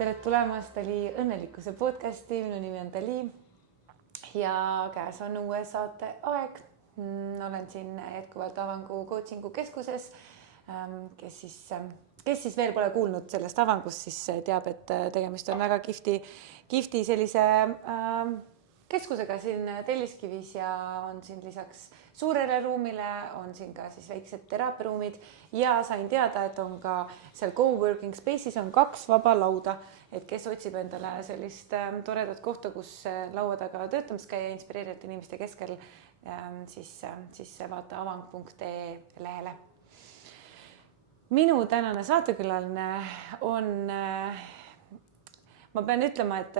Tere tulemast Dali õnnelikkuse podcasti, minu nimi on Dali ja käes on uue saate aeg. Olen siin jätkuvalt Avangu coachingu keskuses. Kes siis veel pole kuulnud sellest Avangust, siis teab, et tegemist on väga kihvti sellise keskusega siin Telliskivis ja on siin lisaks suurele ruumile on siin ka siis väiksed teraapiaruumid ja sain teada, et on ka seal co-working space'is on 2 vaba lauda, et kes otsib endale sellist toredat kohta, kus laua taga töötamas käia inspireerivate inimeste keskel, siis vaata avang.ee lehele. Minu tänane saatekülaline on, ma pean ütlema, et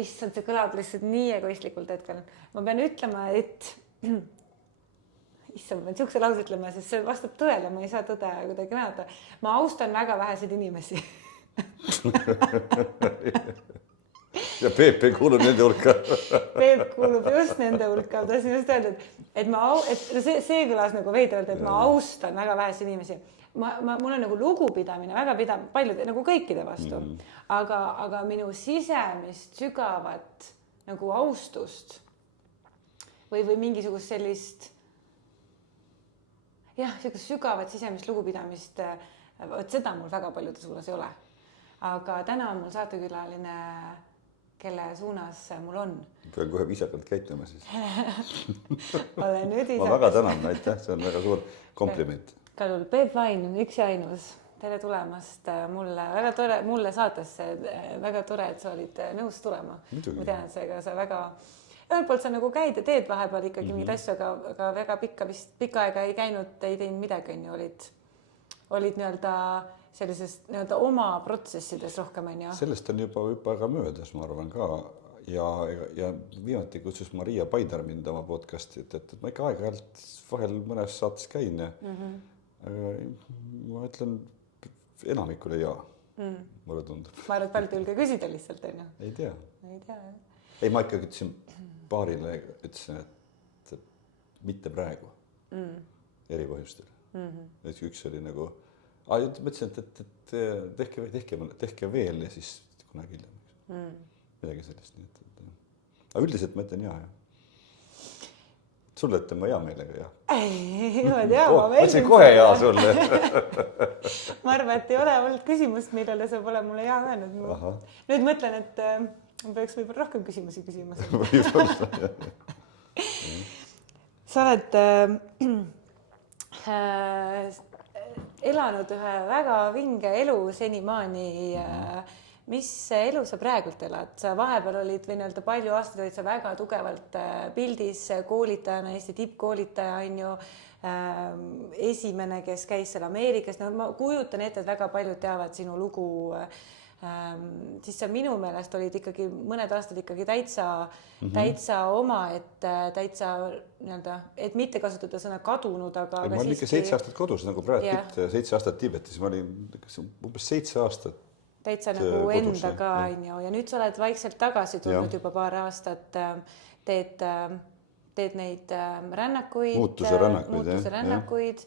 issand, see kõlab lihtsalt nii egoistlikult hetkel. Ma pean ütlema, et issand, ma pean siukse lause ütlema, sest see vastab tõele, ma ei saa tõde kuidagi näada. Ma austan väga väheseid inimesi. Ja Peep ei kuulu nende hulka. Peep kuulub just nende hulka. Tahtsin just öelda, et see kõlas nagu veidralt, et ma austan väga väheseid inimesi. Mul on nagu lugupidamine väga paljude, nagu kõikide vastu, aga minu sisemist sügavat nagu austust või mingisugust sellist sellist sügavat sisemist lugupidamist, seda mul väga paljude suunas ei ole. Aga täna on mul saatekülaline, kelle suunas mul on. Pean kohe viisakalt käituma siis. Olen nüüd viisakas. Ma väga tänan, aitäh, see on väga suur kompliment. Kalul, Peep Vain on üks ja ainus. Tere tulemast mulle saatesse. Väga tore, et sa olid nõus tulema. Ma tean, et sa väga... Ühelt poolt sa nagu käid ja teed vahepeal ikkagi mingid asju, aga väga pikka aega ei käinud, ei teinud midagi, olid sellisest oma protsessides rohkem. Sellest on juba ka möödas, ma arvan ka. Ja viimati kutsus Maria Paidar mind oma podcasti, et ma ikka aeg-ajalt vahel mõnes saates käin ja ma ütlen enamikule mulle tundub. Ma arvan, et paljud julge küsida lihtsalt, on ju? Ei tea. Ei, ma ikkagi ütlesin paarile, et mitte praegu eri põhjustel. Üks oli nagu, mõtlesin, et tehke veel ja siis kunagi hiljem. Midagi sellist. Aga üldiselt ma ütlen jah. Sulle ütlen ma hea meelega jah. Ei, ma tean, ma mõtlesin kohe hea sulle. Ma arvan, et ei ole olnud küsimust, millele sa pole mulle hea öelnud. Nüüd mõtlen, et ma peaks võib-olla rohkem küsimusi küsima. Sa oled elanud ühe väga vinge elu senimaani. Mis elu sa praegult elad? Sa vahepeal olid palju aastaid olid sa väga tugevalt pildis koolitajana, Eesti tippkoolitaja on ju esimene, kes käis seal Ameerikas. Ma kujutan ette, et väga paljud teavad sinu lugu. Siis sa minu meelest olid ikkagi mõned aastad ikkagi täitsa oma, et mitte kasutada sõna kadunud, aga ma olin ikka 7 aastat kodus, nagu praegu 7 aastat Tiibetis. Ma olin umbes 7 aastat täitsa nagu endaga ja nüüd sa oled vaikselt tagasi tulnud juba paar aastat, teed neid rännakuid, muutuse rännakuid.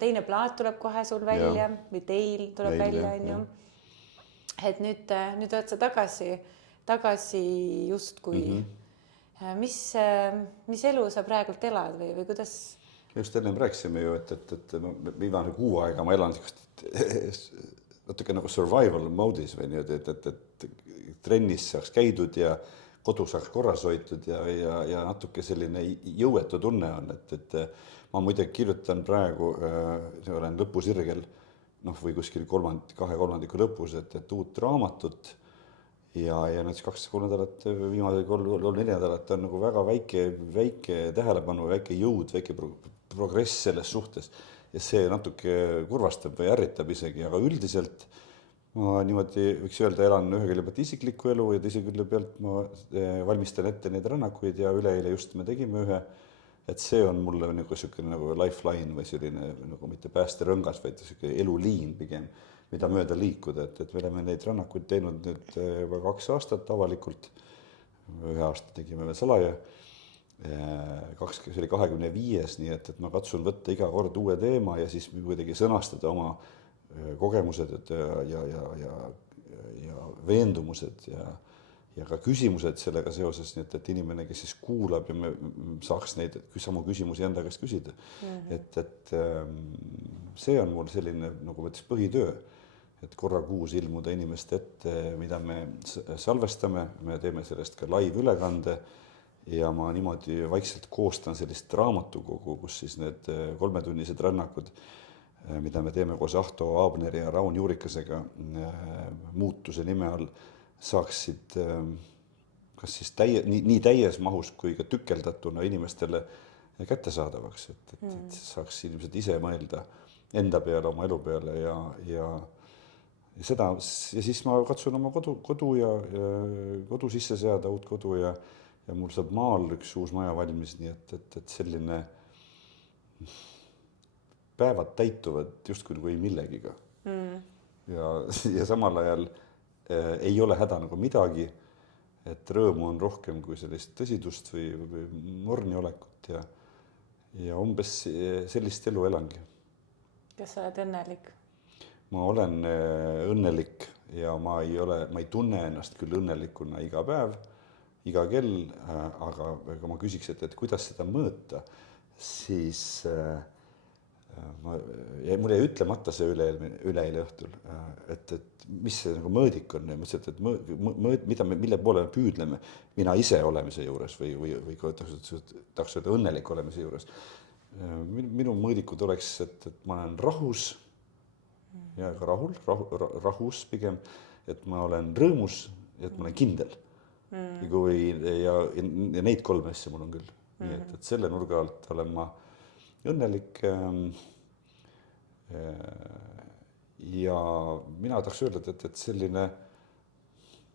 Teine plaat tuleb kohe sul välja või teil tuleb välja, on ju. Et nüüd oled sa tagasi justkui. Mis elu sa praegult elad või kuidas? Just ennem rääkisime ju, et viimane 6 aega ma elan natuke nagu survival mode'is või nii, et trennis saaks käidud ja kodu saaks korras hoitud ja natuke selline jõuetu tunne on, et ma muidugi kirjutan praegu, olen lõpusirgel, või kuskil 2/3 lõpus, et uut raamatut ja näiteks 2-3 nädalat, viimase 3-4 nädalat on nagu väga väike tähelepanu, väike jõud, väike progress selles suhtes ja see natuke kurvastab või ärritab isegi, aga üldiselt ma niimoodi võiks öelda, elan ühe külje pealt isiklikku elu ja teise külje pealt ma valmistan ette neid rännakuid ja üleeile just me tegime ühe. Et see on mulle nagu lifeline või selline nagu mitte päästerõngas, vaid eluliin pigem, mida mööda liikuda. Et me oleme neid rännakuid teinud nüüd juba 2 aastat avalikult. 1 aasta tegime veel salaja. See oli 25, nii et ma katsun võtta iga kord uue teema ja siis kuidagi sõnastada oma kogemused veendumused ja ka küsimused sellega seoses, nii et inimene, kes siis kuulab ja me saaks neid samu küsimusi enda käest küsida. Et see on mul selline, nagu võttes põhitöö, et korra kuus ilmuda inimeste ette, mida me salvestame, me teeme sellest ka live-ülekande ja ma niimoodi vaikselt koostan sellist raamatukogu, kus siis need 3-tunnised rännakud, mida me teeme koos Ahto Aabneri ja Raun Juurikasega muutuse nime all, saaksid kas siis nii täies mahus kui ka tükeldatuna inimestele kättesaadavaks, et saaks inimesed ise mõelda enda peale, oma elu peale ja seda, ja siis ma katsun oma kodu ja kodu sisse seada, uut kodu ja mul saab maal üks uus maja valmis, nii et selline päevad täituvad justkui nagu ei millegiga. Ja samal ajal ei ole häda nagu midagi, et rõõmu on rohkem kui sellist tõsidust või morni olekut ja umbes sellist elu elangi. Kas sa oled õnnelik? Ma olen õnnelik ja ma ei tunne ennast küll õnnelikuna iga päev, iga kell, aga ma küsiks, et kuidas seda mõõta, siis mul jäi ütlemata see üleeile õhtul, et mis see nagu mõõdik on ja mõtlesin, et mille poole me püüdleme mina ise olemise juures või tahaks öelda õnnelik olemise juures. Minu mõõdikud oleks, et ma olen rahus ja ka rahus pigem, et ma olen rõõmus ja et ma olen kindel. Ja neid 3 asja mul on küll. Nii et selle nurga alt olen ma õnnelik ja mina tahaks öelda, et selline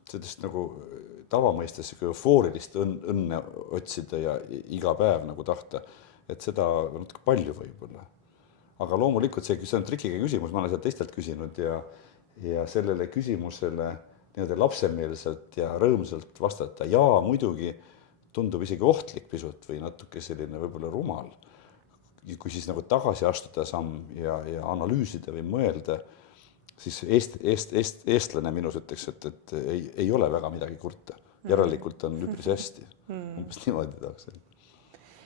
sellist nagu tavamõistes eufoorilist õnne otsida ja iga päev nagu tahta, et seda natuke palju võib-olla. Aga loomulikult see on trikiga küsimus, ma olen seda teistelt küsinud ja sellele küsimusele niimoodi lapsemeelselt ja rõõmsalt vastata jaa, muidugi tundub isegi ohtlik pisut või natuke selline võib-olla rumal. Kui siis nagu tagasi astuda samm ja analüüsida või mõelda, siis eestlane minus ütleks, et ei ole väga midagi kurta. Järelikult on üpris hästi. Umbes niimoodi tahaks.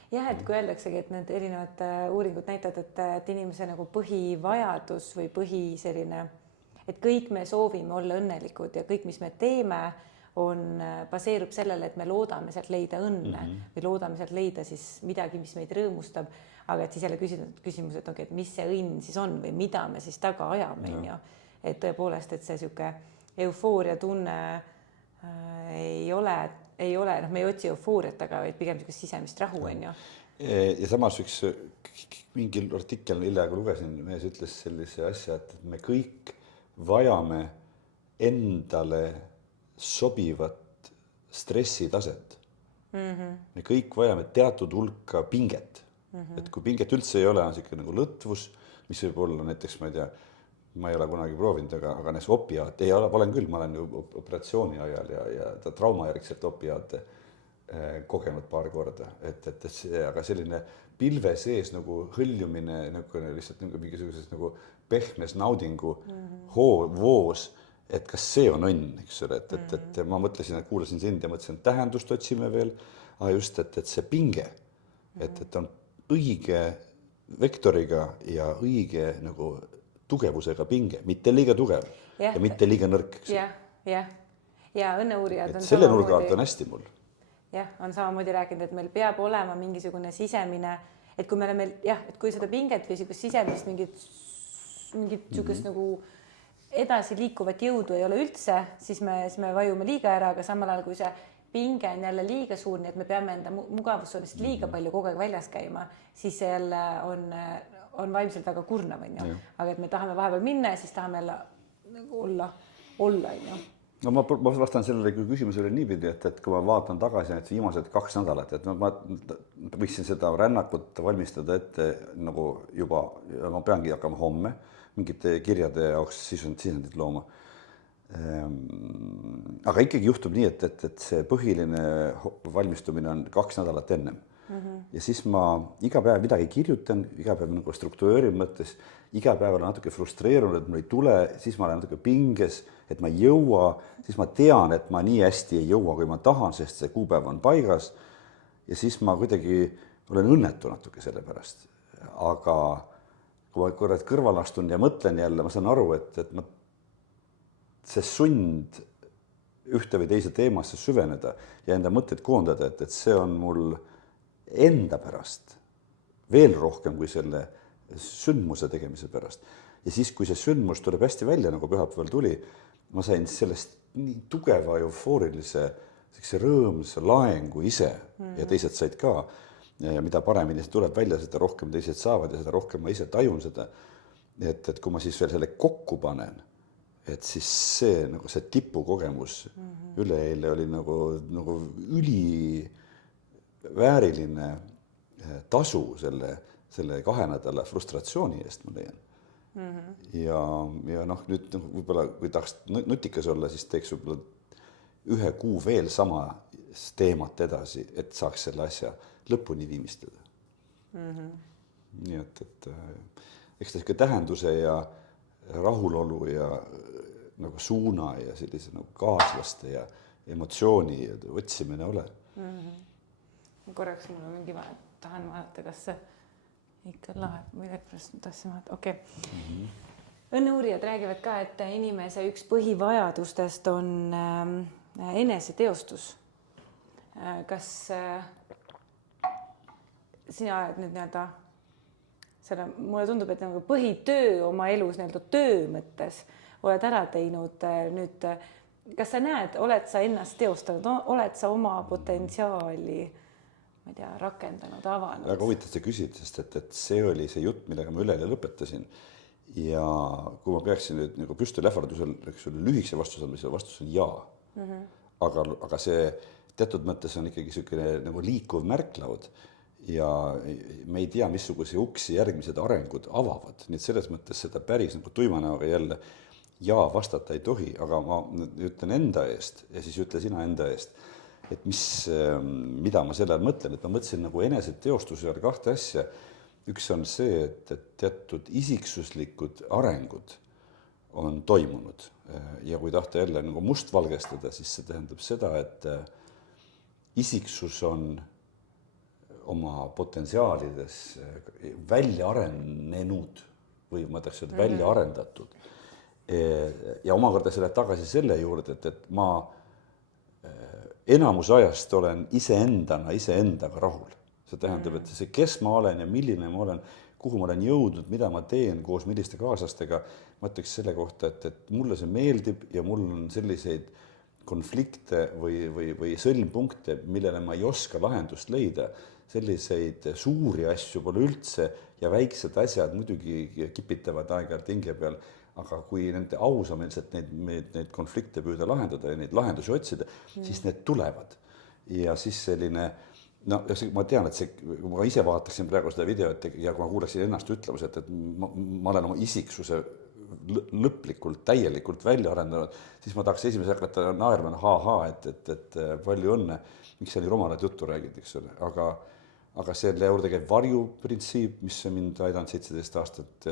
Jah, et kui öeldaksegi, et need erinevad uuringud näitavad, et inimese nagu põhivajadus või selline, et kõik me soovime olla õnnelikud ja kõik, mis me teeme, baseerub sellele, et me loodame sealt leida õnne või loodame sealt leida siis midagi, mis meid rõõmustab, aga et siis jälle küsimus, et mis see õnn siis on või mida me siis taga ajame, et tõepoolest, et see siuke eufooria tunne ei ole, me ei otsi eufooriat, aga pigem sisemist rahu, on ju. Ja samas üks mingil artikkel hiljaga lugesin, mees ütles sellise asja, et me kõik vajame endale sobivat stressitaset. Me kõik vajame teatud hulka pinget. Et kui pinget üldse ei ole, on siuke nagu lõtvus, mis võib olla näiteks, ma ei tea, ma ei ole kunagi proovinud, aga näiteks opiaat, olen küll, ma olen ju operatsiooni ajal ja traumajärgselt opiaate kogenud paar korda, aga selline pilve sees nagu hõljumine nagu lihtsalt nagu mingisuguses nagu pehmes naudingu voos, et kas see on õnn, eks ole, et ma mõtlesin, et kuulasin sind ja mõtlesin, et tähendust otsime veel, aga just, et see pinge, et on õige vektoriga ja õige nagu tugevusega pinge, mitte liiga tugev ja mitte liiga nõrk. Ja õnneuurijad on selle nurga alt on hästi mul. Jah, on samamoodi rääkinud, et meil peab olema mingisugune sisemine, et kui me oleme, et kui seda pinget või sisemist mingit niisugust nagu edasi liikuvat jõudu ei ole üldse, siis me vajume liiga ära, aga samal ajal, kui see pinge on jälle liiga suur, nii et me peame enda mugavussoonist liiga palju kogu aeg väljas käima, siis see jälle on vaimselt väga kurnav, on ju. Aga et me tahame vahepeal minna ja siis tahame jälle nagu olla, on ju. No ma vastan sellele küsimusele niipidi, et kui ma vaatan tagasi need viimased 2 nädalat, et ma võiksin seda rännakut valmistada ette nagu juba, ma peangi hakkama homme mingite kirjade jaoks sisendit looma. Aga ikkagi juhtub nii, et see põhiline valmistumine on 2 nädalat ennem. Ja siis ma iga päev midagi kirjutan, iga päev nagu struktureerin mõttes, iga päev olen natuke frustreerunud, et mul ei tule, siis ma olen natuke pinges, et ma ei jõua, siis ma tean, et ma nii hästi ei jõua, kui ma tahan, sest see kuupäev on paigas. Ja siis ma kuidagi olen õnnetu natuke selle pärast. Aga kui ma korra kõrval astun ja mõtlen jälle, ma saan aru, et see sund ühte või teise teemasse süveneda ja enda mõtteid koondada, et see on mul enda pärast veel rohkem kui selle sündmuse tegemise pärast. Ja siis, kui see sündmus tuleb hästi välja, nagu pühapäeval tuli, ma sain sellest nii tugeva eufoorilise rõõmsa laengu ise ja teised said ka. Ja mida paremini see tuleb välja, seda rohkem teised saavad ja seda rohkem ma ise tajun seda. Et kui ma siis veel selle kokku panen, et siis see, nagu see tipukogemus üleeile oli nagu ülivääriline tasu selle 2 nädala frustratsiooni eest, ma leian. Ja nüüd võib-olla, kui tahaks nutikas olla, siis teeks võib-olla 1 kuu veel sama teemat edasi, et saaks selle asja lõpuni viimistada. Nii et eks ta tähenduse ja rahulolu ja nagu suuna ja sellise nagu kaaslaste ja emotsiooni otsimine ole. Korraks mul on mingi tahan vaadata, kas see ikka läheb midagi pärast tahtsin vaadata. Okei. Õnneuurijad räägivad ka, et inimese üks põhivajadustest on eneseteostus. Kas sina oled nüüd mulle tundub, et nagu põhitöö oma elus töö mõttes oled ära teinud nüüd, kas sa näed, oled sa ennast teostanud, oled sa oma potentsiaali, ma ei tea, rakendanud, avanud? Väga huvitav sa küsid, sest et see oli see jutt, millega ma üleeile lõpetasin. Ja kui ma peaksin nüüd nagu püstolihävardusel lühikese vastuse andma, siis vastus on jaa. Aga see teatud mõttes on ikkagi selline nagu liikuv märklaud ja me ei tea, missuguse uksi järgmised arengud avavad. Nii et selles mõttes seda päris nagu tuimanäoga jälle jaa vastata ei tohi, aga ma ütlen enda eest ja siis ütle sina enda eest, et mida ma selle all mõtlen, et ma mõtlesin nagu eneseteostuse 2 asja. Üks on see, et teatud isiksuslikud arengud on toimunud ja kui tahta jälle nagu mustvalgestada, siis see tähendab seda, et isiksus on oma potentsiaalides välja arenenud või ma tahaks öelda välja arendatud. Ja omakorda see läheb tagasi selle juurde, et ma enamus ajast olen iseendaga rahul. See tähendab, et see, kes ma olen ja milline ma olen, kuhu ma olen jõudnud, mida ma teen koos milliste kaaslastega, ma ütleks selle kohta, et mulle see meeldib ja mul on selliseid konflikte või sõlmpunkte, millele ma ei oska lahendust leida. Selliseid suuri asju pole üldse ja väiksed asjad muidugi kipitavad aeg-ajalt hinge peal, aga kui nende ausameelselt neid konflikte püüda lahendada ja neid lahendusi otsida, siis need tulevad. Ja siis selline, ma tean, et kui ma ise vaataksin praegu seda videot ja kui ma kuuleksin ennast ütlemas, et ma olen oma isiksuse lõplikult, täielikult välja arendanud, siis ma tahaks esimese hakata naerma, et palju õnne, miks sa nii rumalat juttu räägid, eks ole, aga selle juurde käib varjuprintsiip, mis on mind aidanud 17 aastat,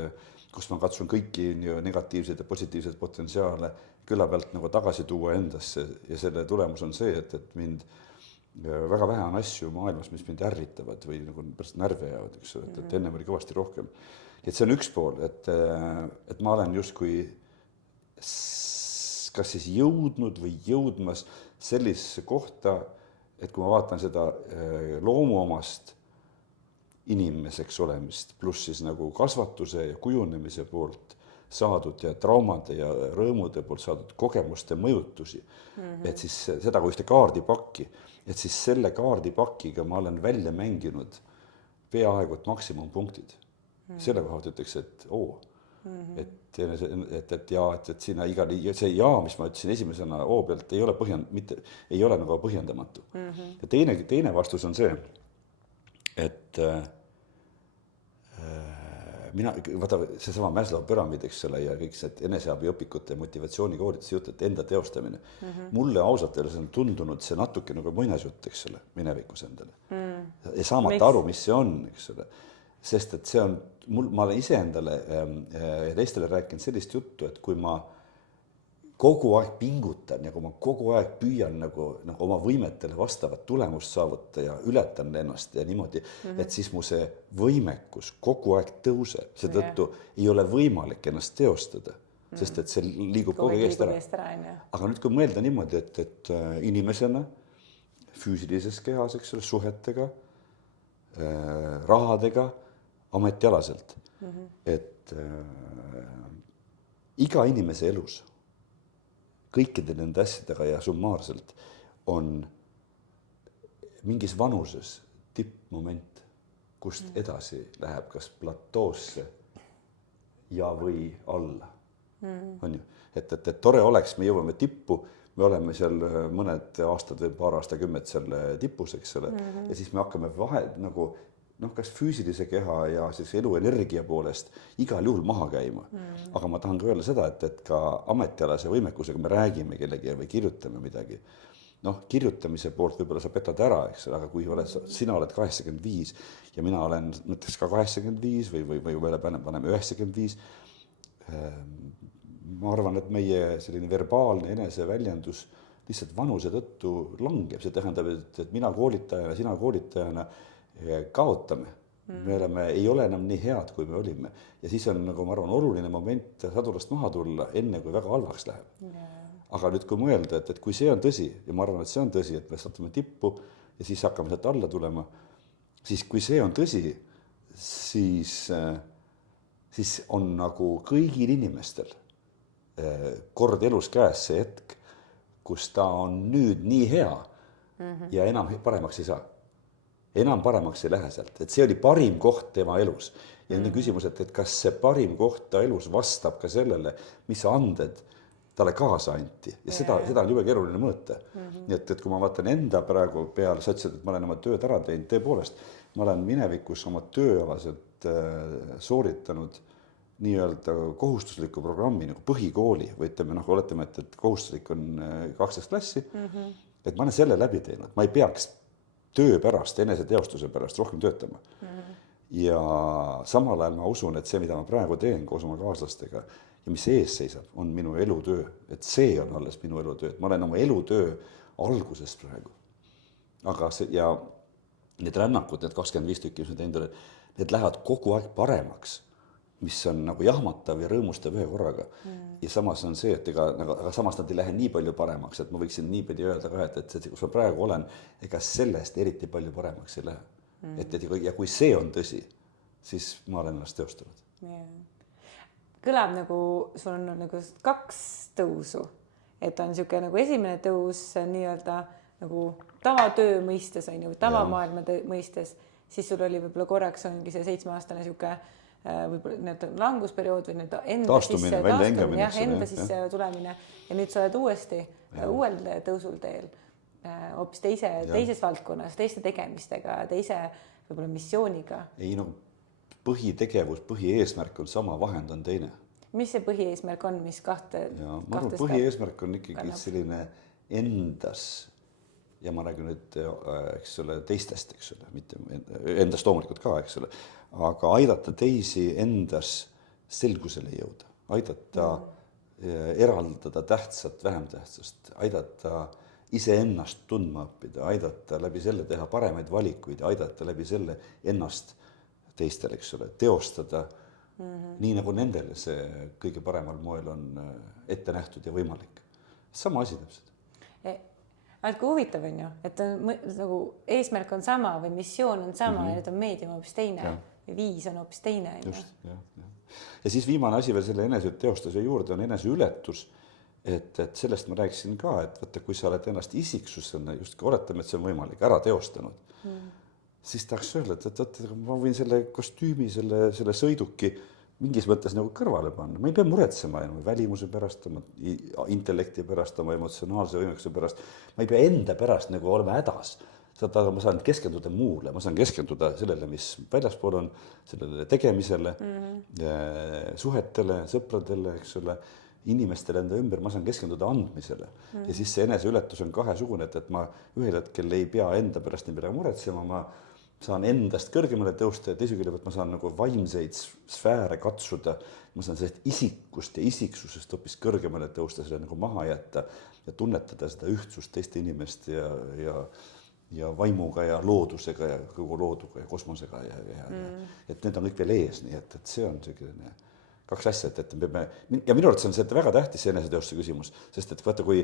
kus ma katsun kõiki negatiivseid ja positiivseid potentsiaale külla pealt nagu tagasi tuua endasse ja selle tulemus on see, et mind väga vähe on asju maailmas, mis mind ärritavad või nagu pärast närve jäävad, eks ole, et ennem oli kõvasti rohkem. Et see on üks pool, et ma olen justkui kas siis jõudnud või jõudmas sellisesse kohta, et kui ma vaatan seda loomuomast inimeseks olemist, pluss siis nagu kasvatuse ja kujunemise poolt saadud ja traumade ja rõõmude poolt saadud kogemuste mõjutusi, et siis seda kui ühte kaardipakki, et siis selle kaardipakiga ma olen välja mänginud peaaegu et maksimumpunktid. Selle kohalt ütleks, et sinna see jaa, mis ma ütlesin esimesena O pealt, ei ole nagu põhjendamatu. Ja teine vastus on see, et vaata seesama Maslow püramiid, eks ole, ja kõik see eneseabiõpikute motivatsioonikoolituse jutt, et enda teostamine. Mulle ausalt öeldes on tundunud see natuke nagu muinasjutt, eks ole, minevikus endale. Ja saamata aru, mis see on, eks ole. Sest et see on, ma olen ise endale ja teistele rääkinud sellist juttu, et kui ma kogu aeg pingutan ja kui ma kogu aeg püüan nagu oma võimetele vastavat tulemust saavuta ja ületan ennast ja niimoodi, et siis mu see võimekus kogu aeg tõuseb, seetõttu ei ole võimalik ennast teostada, sest et see liigub kogu aeg eest ära. Aga nüüd, kui mõelda niimoodi, et inimesena, füüsilises kehas, eks ole, suhetega, rahadega, ametialaselt, et iga inimese elus kõikide nende asjadega ja summaarselt on mingis vanuses tippmoment, kust edasi läheb kas platoosse ja või alla. On ju? Et tore oleks, me jõuame tippu, me oleme seal mõned aastad või paar aastakümmet seal tipus, eks ole, ja siis me hakkame nagu kas füüsilise keha ja siis eluenergia poolest igal juhul maha käima. Aga ma tahan ka öelda seda, et ka ametialase võimekusega me räägime kellegi või kirjutame midagi. Kirjutamise poolt võib-olla sa petad ära, eks, aga kui sina oled 85 ja mina olen mõtleks ka 85 või paneme 95, ma arvan, et meie selline verbaalne eneseväljendus lihtsalt vanuse tõttu langeb. See tähendab, et mina koolitajana, sina koolitajana kaotame. Me ei ole enam nii head, kui me olime. Ja siis on, nagu ma arvan, oluline moment sadulast maha tulla, enne kui väga halvaks läheb. Aga nüüd, kui mõelda, et kui see on tõsi, ja ma arvan, et see on tõsi, et me satume tippu ja siis hakkame sealt alla tulema, siis kui see on tõsi, siis on nagu kõigil inimestel kord elus käes see hetk, kus ta on nüüd nii hea ja enam paremaks ei saa. Enam paremaks ei lähe sealt, et see oli parim koht tema elus. Ja nüüd on küsimus, et kas see parim koht ta elus vastab ka sellele, mis anded talle kaasa anti. Ja seda on jube keeruline mõõta. Nii et kui ma vaatan enda praegu peale, sa ütlesid, et ma olen oma tööd ära teinud, tõepoolest, ma olen minevikus oma tööalaselt sooritanud nii-öelda kohustusliku programmi nagu põhikooli või ütleme, oletame, et kohustuslik on 12 klassi, et ma olen selle läbi teinud. Ma ei peaks töö pärast, eneseteostuse pärast rohkem töötama. Ja samal ajal ma usun, et see, mida ma praegu teen koos oma kaaslastega ja mis ees seisab, on minu elutöö. Et see on alles minu elutöö. Ma olen oma elutöö algusest praegu. Aga ja need rännakud, need 25 tükki, mis ma teinud olen, need lähevad kogu aeg paremaks, mis on nagu jahmatav ja rõõmustav ühe korraga. Ja samas on see, et aga samas nad ei lähe nii palju paremaks, et ma võiksin niipidi öelda ka, et kus ma praegu olen, ega sellest eriti palju paremaks ei lähe. Ja kui see on tõsi, siis ma olen ennast teostanud. Kõlab nagu, sul on nagu 2 tõusu, et on siuke nagu esimene tõus nii-öelda nagu tavatöö mõistes, tavamaailma mõistes, siis sul oli võib-olla korraks ongi see 7-aastane siuke võib-olla langusperiood või enda sisse tulemine ja nüüd sa oled uuesti uuel tõusul teel hoopis teises valdkonnas, teiste tegemistega, teise võib-olla missiooniga. Ei, põhitegevus, põhieesmärk on sama, vahend on teine. Mis see põhieesmärk on, mis kahte põhieesmärk on ikkagi selline endas ja ma räägin nüüd, eks ole, teistest, eks ole, mitte endast loomulikult ka, eks ole, aga aidata teisi endas selgusele jõuda, aidata eraldada tähtsat vähem tähtsast, aidata iseennast tundma õppida, aidata läbi selle teha paremaid valikuid ja aidata läbi selle ennast teistele, eks ole, teostada nii nagu nendele see kõige paremal moel on ette nähtud ja võimalik. Sama asi täpselt. Kui huvitav on ju, et nagu eesmärk on sama või missioon on sama ja need on meedium hoopis teine ja viis on hoopis teine. Just, ja siis viimane asi veel selle eneseteostuse juurde on eneseületus, et sellest ma rääkisin ka, et võtta, kui sa oled ennast isiksusena, just oletame, et see on võimalik, ära teostanud, siis tahaks öelda, et ma võin selle kostüümi, selle sõiduki mingis mõttes nagu kõrvale panna. Ma ei pea muretsema enam välimuse pärast, oma intellekti pärast, oma emotsionaalse võimekuse pärast. Ma ei pea enda pärast nagu olema hädas. ma saan keskenduda muule, ma saan keskenduda sellele, mis väljaspool on, sellele tegemisele, suhetele, sõpradele, eks ole, inimestele enda ümber, ma saan keskenduda andmisele. Ja siis see eneseületus on kahesugune, et ma ühel hetkel ei pea enda pärast nii midagi muretsema, ma saan endast kõrgemale tõusta ja teise külje pealt ma saan nagu vaimseid sfääre katsuda, ma saan sellest isikust ja isiksusest hoopis kõrgemale tõusta, selle nagu maha jätta ja tunnetada seda ühtsust teiste inimeste ja vaimuga ja loodusega ja kogu looduga ja kosmosega ja et need on kõik veel ees, nii et see on selline kaks asja, et me peame, ja minu arvates on see väga tähtis see eneseteostuse küsimus, sest et vaata, kui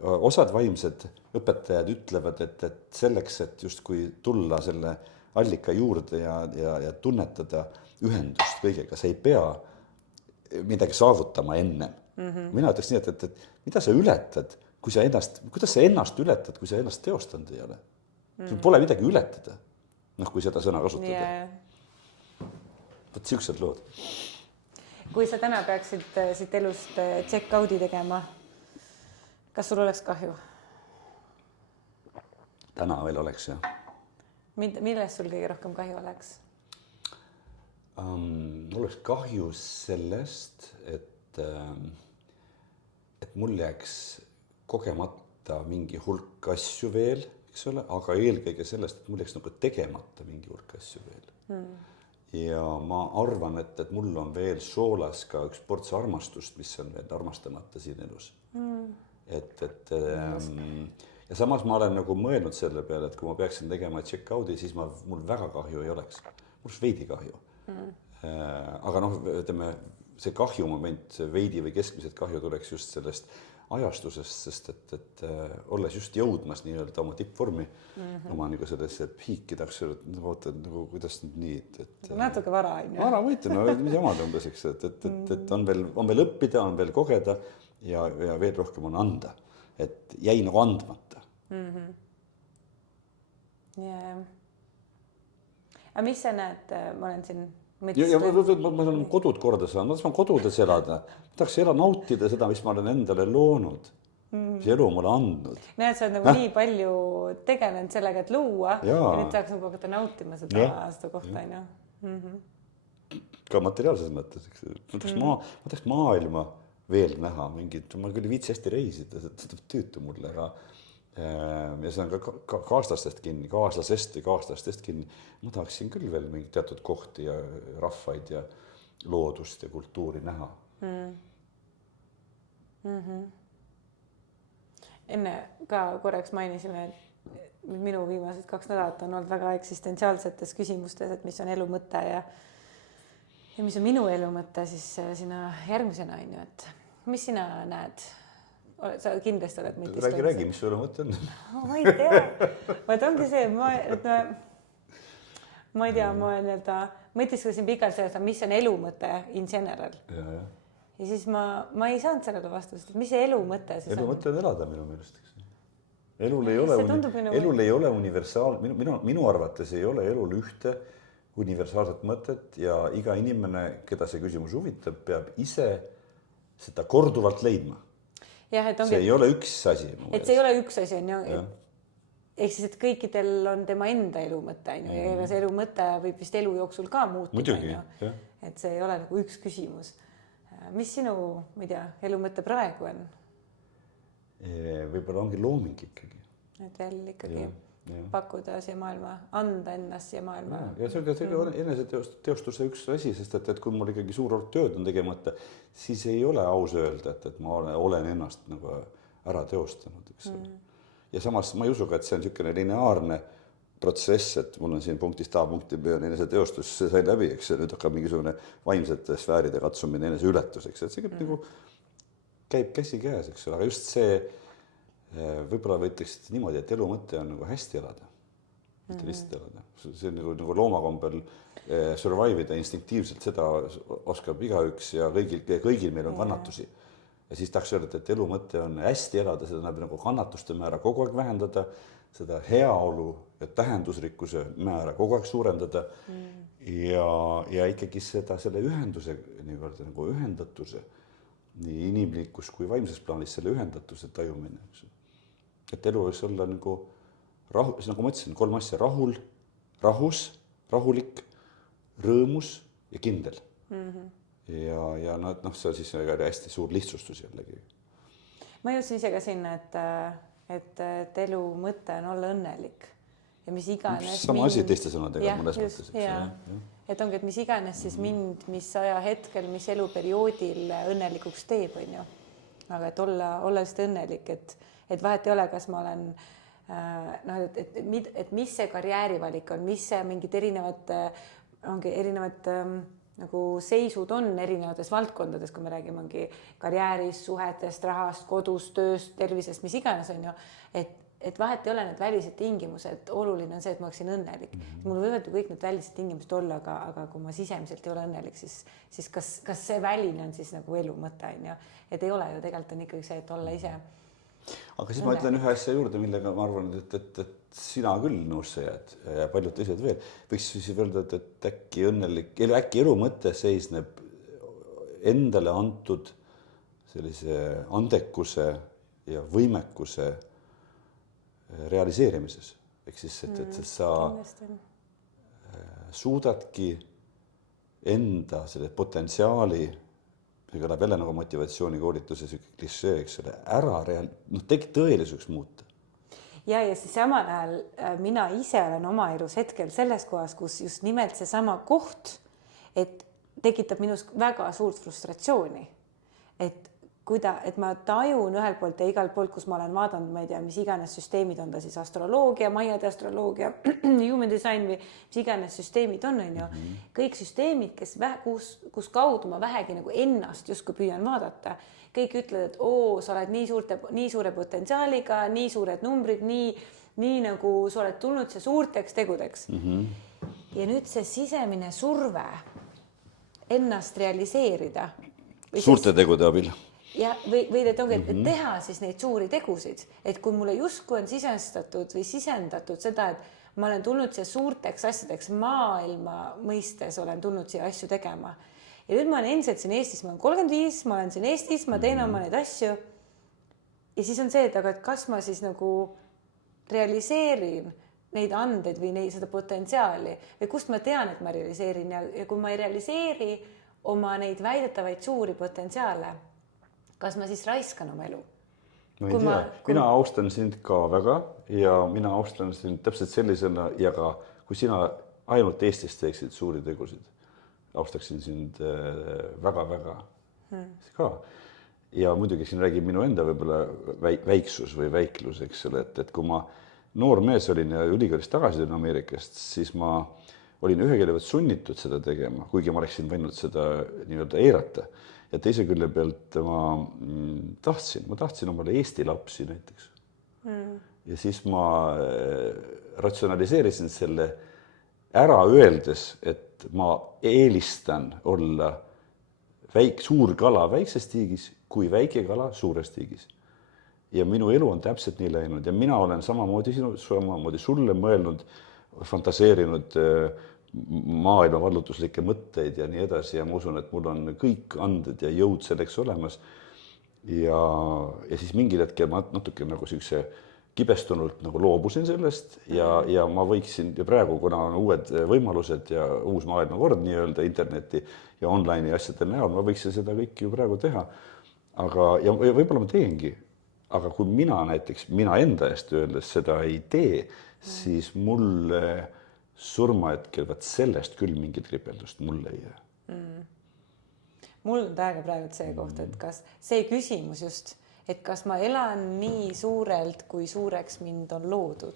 osad vaimsed õpetajad ütlevad, et selleks, et justkui tulla selle allika juurde ja tunnetada ühendust kõigega, sa ei pea midagi saavutama ennem. Mina ütleks nii, et mida sa ületad, kui sa kuidas sa ennast ületad, kui sa ennast teostanud ei ole? Sul pole midagi ületada, kui seda sõna kasutada. Võt siuksed lood. Kui sa täna peaksid siit elust check-out'i tegema, kas sul oleks kahju? Täna veel oleks, jah. Millest sul kõige rohkem kahju oleks? Mul oleks kahju sellest, et mul jääks kogemata mingi hulk asju veel, eks ole, aga eelkõige sellest, et mul jääks nagu tegemata mingi hulk asju veel. Ja ma arvan, et mul on veel soolas ka üks ports armastust, mis on veel armastamata siin elus. Ja samas ma olen nagu mõelnud selle peale, et kui ma peaksin tegema check-out'i, siis mul väga kahju ei oleks. Mul oleks veidi kahju. Aga ütleme, see kahju moment, veidi või keskmised kahju tuleks just sellest ajastusest, sest et olles just jõudmas nii-öelda oma tippvormi, oma nagu sellesse piiki tahaks vaata, nagu kuidas nii, natuke vara on ju. Vara võitu, mis jamad umbes, eks, et on veel õppida, on veel kogeda ja veel rohkem on anda. Et jäi nagu andmata. Aga mis sa näed, ma olen siin ma saan kodud korda saada, ma tahan kodudes elada, ma tahaks nautida seda, mis ma olen endale loonud, mis elu mulle andnud. Näed, sa oled nagu nii palju tegelenud sellega, et luua ja nüüd tahaks nagu hakata nautima seda kohta. Ka materiaalses mõttes, eks. Ma tahaks maailma veel näha, ma küll viitsi hästi reisida, seda tüütu mulle, aga ja see on ka kaaslasest kinni, ma tahaksin küll veel mingi teatud kohti ja rahvaid ja loodust ja kultuuri näha. Enne ka korraks mainisime, et minu viimased 2 nädalat on olnud väga eksistentsiaalsetes küsimustes, et mis on elu mõte ja mis on minu elu mõte, siis sina järgmisena on ju, et mis sina näed? Sa kindlasti oled mõtiskled. Räägi, mis sul mõte on? Ma ei tea. Vaat ongi see, ma ei tea, ma mõtisklesin pikalt sellest, mis on elu mõte in general. Ja siis ma ei saanud sellele vastust, et mis see elu mõte siis on? Elu mõte on elada minu meelest. Elul ei ole minu arvates ei ole elul ühte universaalset mõtet ja iga inimene, keda see küsimus huvitab, peab ise seda korduvalt leidma. See ei ole üks asi. Et see ei ole üks asi, on ju. Ehk siis, et kõikidel on tema enda elu mõte, on ju. Ja see elu mõte võib vist elu jooksul ka muutuda, on ju. Et see ei ole nagu üks küsimus. Mis sinu, ma ei tea, elu mõte praegu on? Võib-olla ongi looming ikkagi. Et veel ikkagi pakkuda siia maailma, anda ennast siia maailma. Ja see on eneseteostuse üks asi, sest et kui mul ikkagi suur hulk tööd on tegemata, siis ei ole aus öelda, et ma olen ennast nagu ära teostanud. Ja samas ma ei usuga, et see on niisugune lineaarne protsess, et mul on siin punktist A punkti B on eneseteostus, see sai läbi, eks nüüd hakkab mingisugune vaimsete sfääride katsumine eneseületuseks, et see nagu käib käsi käes, eks ole, aga just see võib-olla võitleks niimoodi, et elu mõte on nagu hästi elada, mitte lihtsalt elada. See on nagu loomakombel survive'ida instinktiivselt, seda oskab igaüks ja kõigil meil on kannatusi. Ja siis tahaks öelda, et elu mõte on hästi elada, seda näeb nagu kannatuste määra kogu aeg vähendada, seda heaolu ja tähendusrikkuse määra kogu aeg suurendada ja ikkagi selle ühenduse, nagu ühendatuse, nii inimlikus kui vaimses plaanis selle ühendatuse tajumine. Et elu võiks olla nagu siis nagu ma ütlesin, 3 asja: rahul, rahus, rahulik, rõõmus ja kindel. Ja noh, see on siis hästi suur lihtsustus jällegi. Ma jõudsin ise ka sinna, et elu mõte on olla õnnelik ja mis iganes sama asi teiste sõnadega mõnes mõttes. Et ongi, et mis iganes siis mind, mis ajahetkel, mis eluperioodil õnnelikuks teeb, on ju. Aga et olla lihtsalt õnnelik, et vahet ei ole, kas ma olen et mis see karjäärivalik on, mis see mingid erinevad nagu seisud on erinevates valdkondades, kui me räägime ongi karjäärist, suhetest, rahast, kodust, tööst, tervisest, mis iganes on ju, et vahet ei ole need välised tingimused, oluline on see, et ma oleksin õnnelik. Mul võivad ju kõik need välised tingimused olla, aga kui ma sisemiselt ei ole õnnelik, siis kas see väline on siis nagu elu mõte, on ju, et ei ole ju, tegelikult on ikkagi see, et olla ise. Aga siis ma ütlen ühe asja juurde, millega ma arvan, et sina küll nõusse jääd ja paljud teised veel. Võiks siis öelda, et äkki elu mõte seisneb endale antud sellise andekuse ja võimekuse realiseerimises. Ehk siis, et sa suudadki enda selle potentsiaali, see kõlab jälle nagu motivatsioonikoolituses klišee, eks ole, tõelisuks muuta. Ja siis samal ajal mina ise olen oma elus hetkel selles kohas, kus just nimelt seesama koht, et tekitab minus väga suurt frustratsiooni. Et ma tajun ühelt poolt ja igalt poolt, kus ma olen vaadanud, ma ei tea, mis iganes süsteemid on ta siis astroloogia, maiade astroloogia, human design või mis iganes süsteemid on ju. Kõik süsteemid, kus kaudu ma vähegi nagu ennast justkui püüan vaadata. Kõik ütlevad, et sa oled nii suure potentsiaaliga, nii suured numbrid, nii nagu sa oled tulnud see suurteks tegudeks. Ja nüüd see sisemine surve ennast realiseerida. Suurte tegude abil. Ja, või et ongi, et teha siis neid suuri tegusid, et kui mulle justkui on sisendatud seda, et ma olen tulnud siia suurteks asjadeks, maailma mõistes olen tulnud siia asju tegema. Ja nüüd ma olen endiselt siin Eestis, ma olen 35, ma olen siin Eestis, ma teen oma neid asju. Ja siis on see, et aga kas ma siis nagu realiseerin neid andeid või seda potentsiaali või kust ma tean, et ma realiseerin ja kui ma ei realiseeri oma neid väidetavaid suuri potentsiaale, kas ma siis raiskan oma elu? Ma ei tea. Mina austan sind ka väga ja mina austan sind täpselt sellisena ja ka kui sina ainult Eestis teeksid suuri tegusid, austaksin sind väga-väga ka. Ja muidugi siin räägib minu enda võib-olla väiksus või väiklus, eks ole, et kui ma noor mees olin ja ülikoolist tagasi tulin Ameerikast, siis ma olin ühe külje pealt sunnitud seda tegema, kuigi ma oleksin võinud seda nii-öelda eirata. Ja teise külje pealt ma tahtsin omale Eesti lapsi näiteks. Ja siis ma ratsionaliseerisin selle ära öeldes, et ma eelistan olla suur kala väikses tiigis kui väike kala suures tiigis. Ja minu elu on täpselt nii läinud ja mina olen samamoodi sulle mõelnud, fantaseerinud maailma vallutuslikke mõtteid ja nii edasi ja ma usun, et mul on kõik anded ja jõud selleks olemas ja siis mingil hetkel ma natuke nagu sellise kibestunult nagu loobusin sellest ja ma võiksin ja praegu, kuna on uued võimalused ja uus maailmakord nii-öelda interneti ja online'i asjadel näol, ma võiksin seda kõike ju praegu teha, aga ja võib-olla ma teengi, aga kui mina enda eest öeldes seda ei tee, siis mulle surmahetkel, vaat sellest küll mingit kripeldust mulle ei jää. Mul on praegu see koht, et kas see küsimus just, et kas ma elan nii suurelt, kui suureks mind on loodud.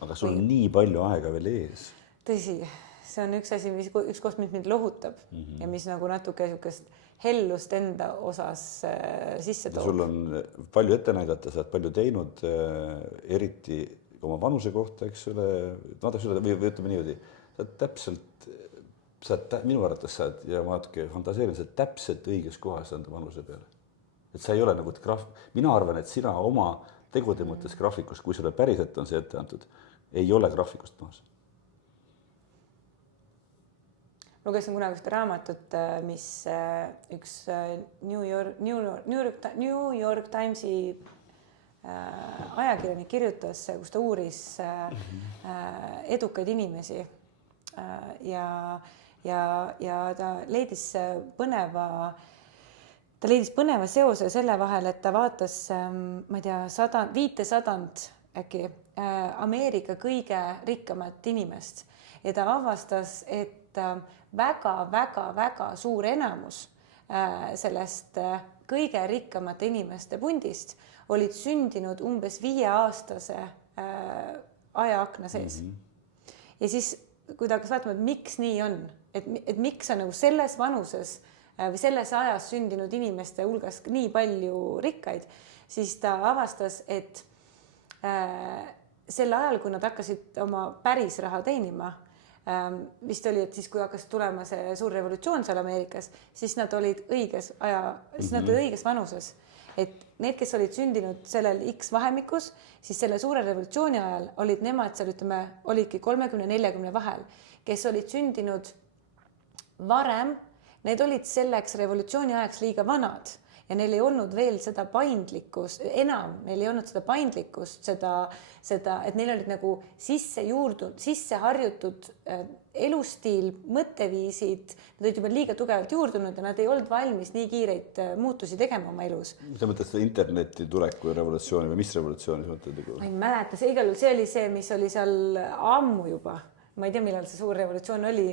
Aga sul on nii palju aega veel ees. Tõsi, see on üks asi, üks koht, mis mind lohutab ja mis nagu natuke hellust enda osas sisse toob. Sul on palju ette näidata, sa oled palju teinud, eriti oma vanuse kohta, eks ole, või ütleme niimoodi, minu arvates saad ja ma natuke fantaseerin, sa täpselt õiges kohas anda vanuse peale. Et sa ei ole nagu mina arvan, et sina oma tegude mõttes graafikust, kui sulle päriselt on see ette antud, ei ole graafikust maas. Lugesin kunagi ühte raamatut, mis üks New York Timesi ajakirjanik kirjutas, kus ta uuris edukaid inimesi ja ta leidis põneva seose selle vahel, et ta vaatas, ma ei tea, 500 äkki Ameerika kõige rikkamat inimest ja ta avastas, et väga-väga-väga suur enamus sellest kõige rikkamate inimeste pundist olid sündinud umbes 5-aastase ajaakna sees. Ja siis, kui ta hakkas vaatama, et miks nii on, et miks on nagu selles vanuses või selles ajas sündinud inimeste hulgas nii palju rikkaid, siis ta avastas, et sel ajal, kui nad hakkasid oma päris raha teenima, vist oli, et siis kui hakkas tulema see suur revolutsioon seal Ameerikas, siis nad olid õiges vanuses. Et need, kes olid sündinud sellel X vahemikus, siis selle suure revolutsiooni ajal olid nemad seal, ütleme, olidki 30-40 vahel, kes olid sündinud varem, need olid selleks revolutsiooni ajaks liiga vanad ja neil ei olnud veel seda paindlikkust, neil ei olnud seda paindlikkust, seda, et neil olid nagu sisse harjutud elustiil, mõtteviisid, nad olid juba liiga tugevalt juurdunud ja nad ei olnud valmis nii kiireid muutusi tegema oma elus. Sa mõtled seda interneti tuleku revolutsiooni või mis revolutsiooni sa mõtled? Ma ei mäleta, see oli see, mis oli seal ammu juba. Ma ei tea, millal see suur revolutsioon oli,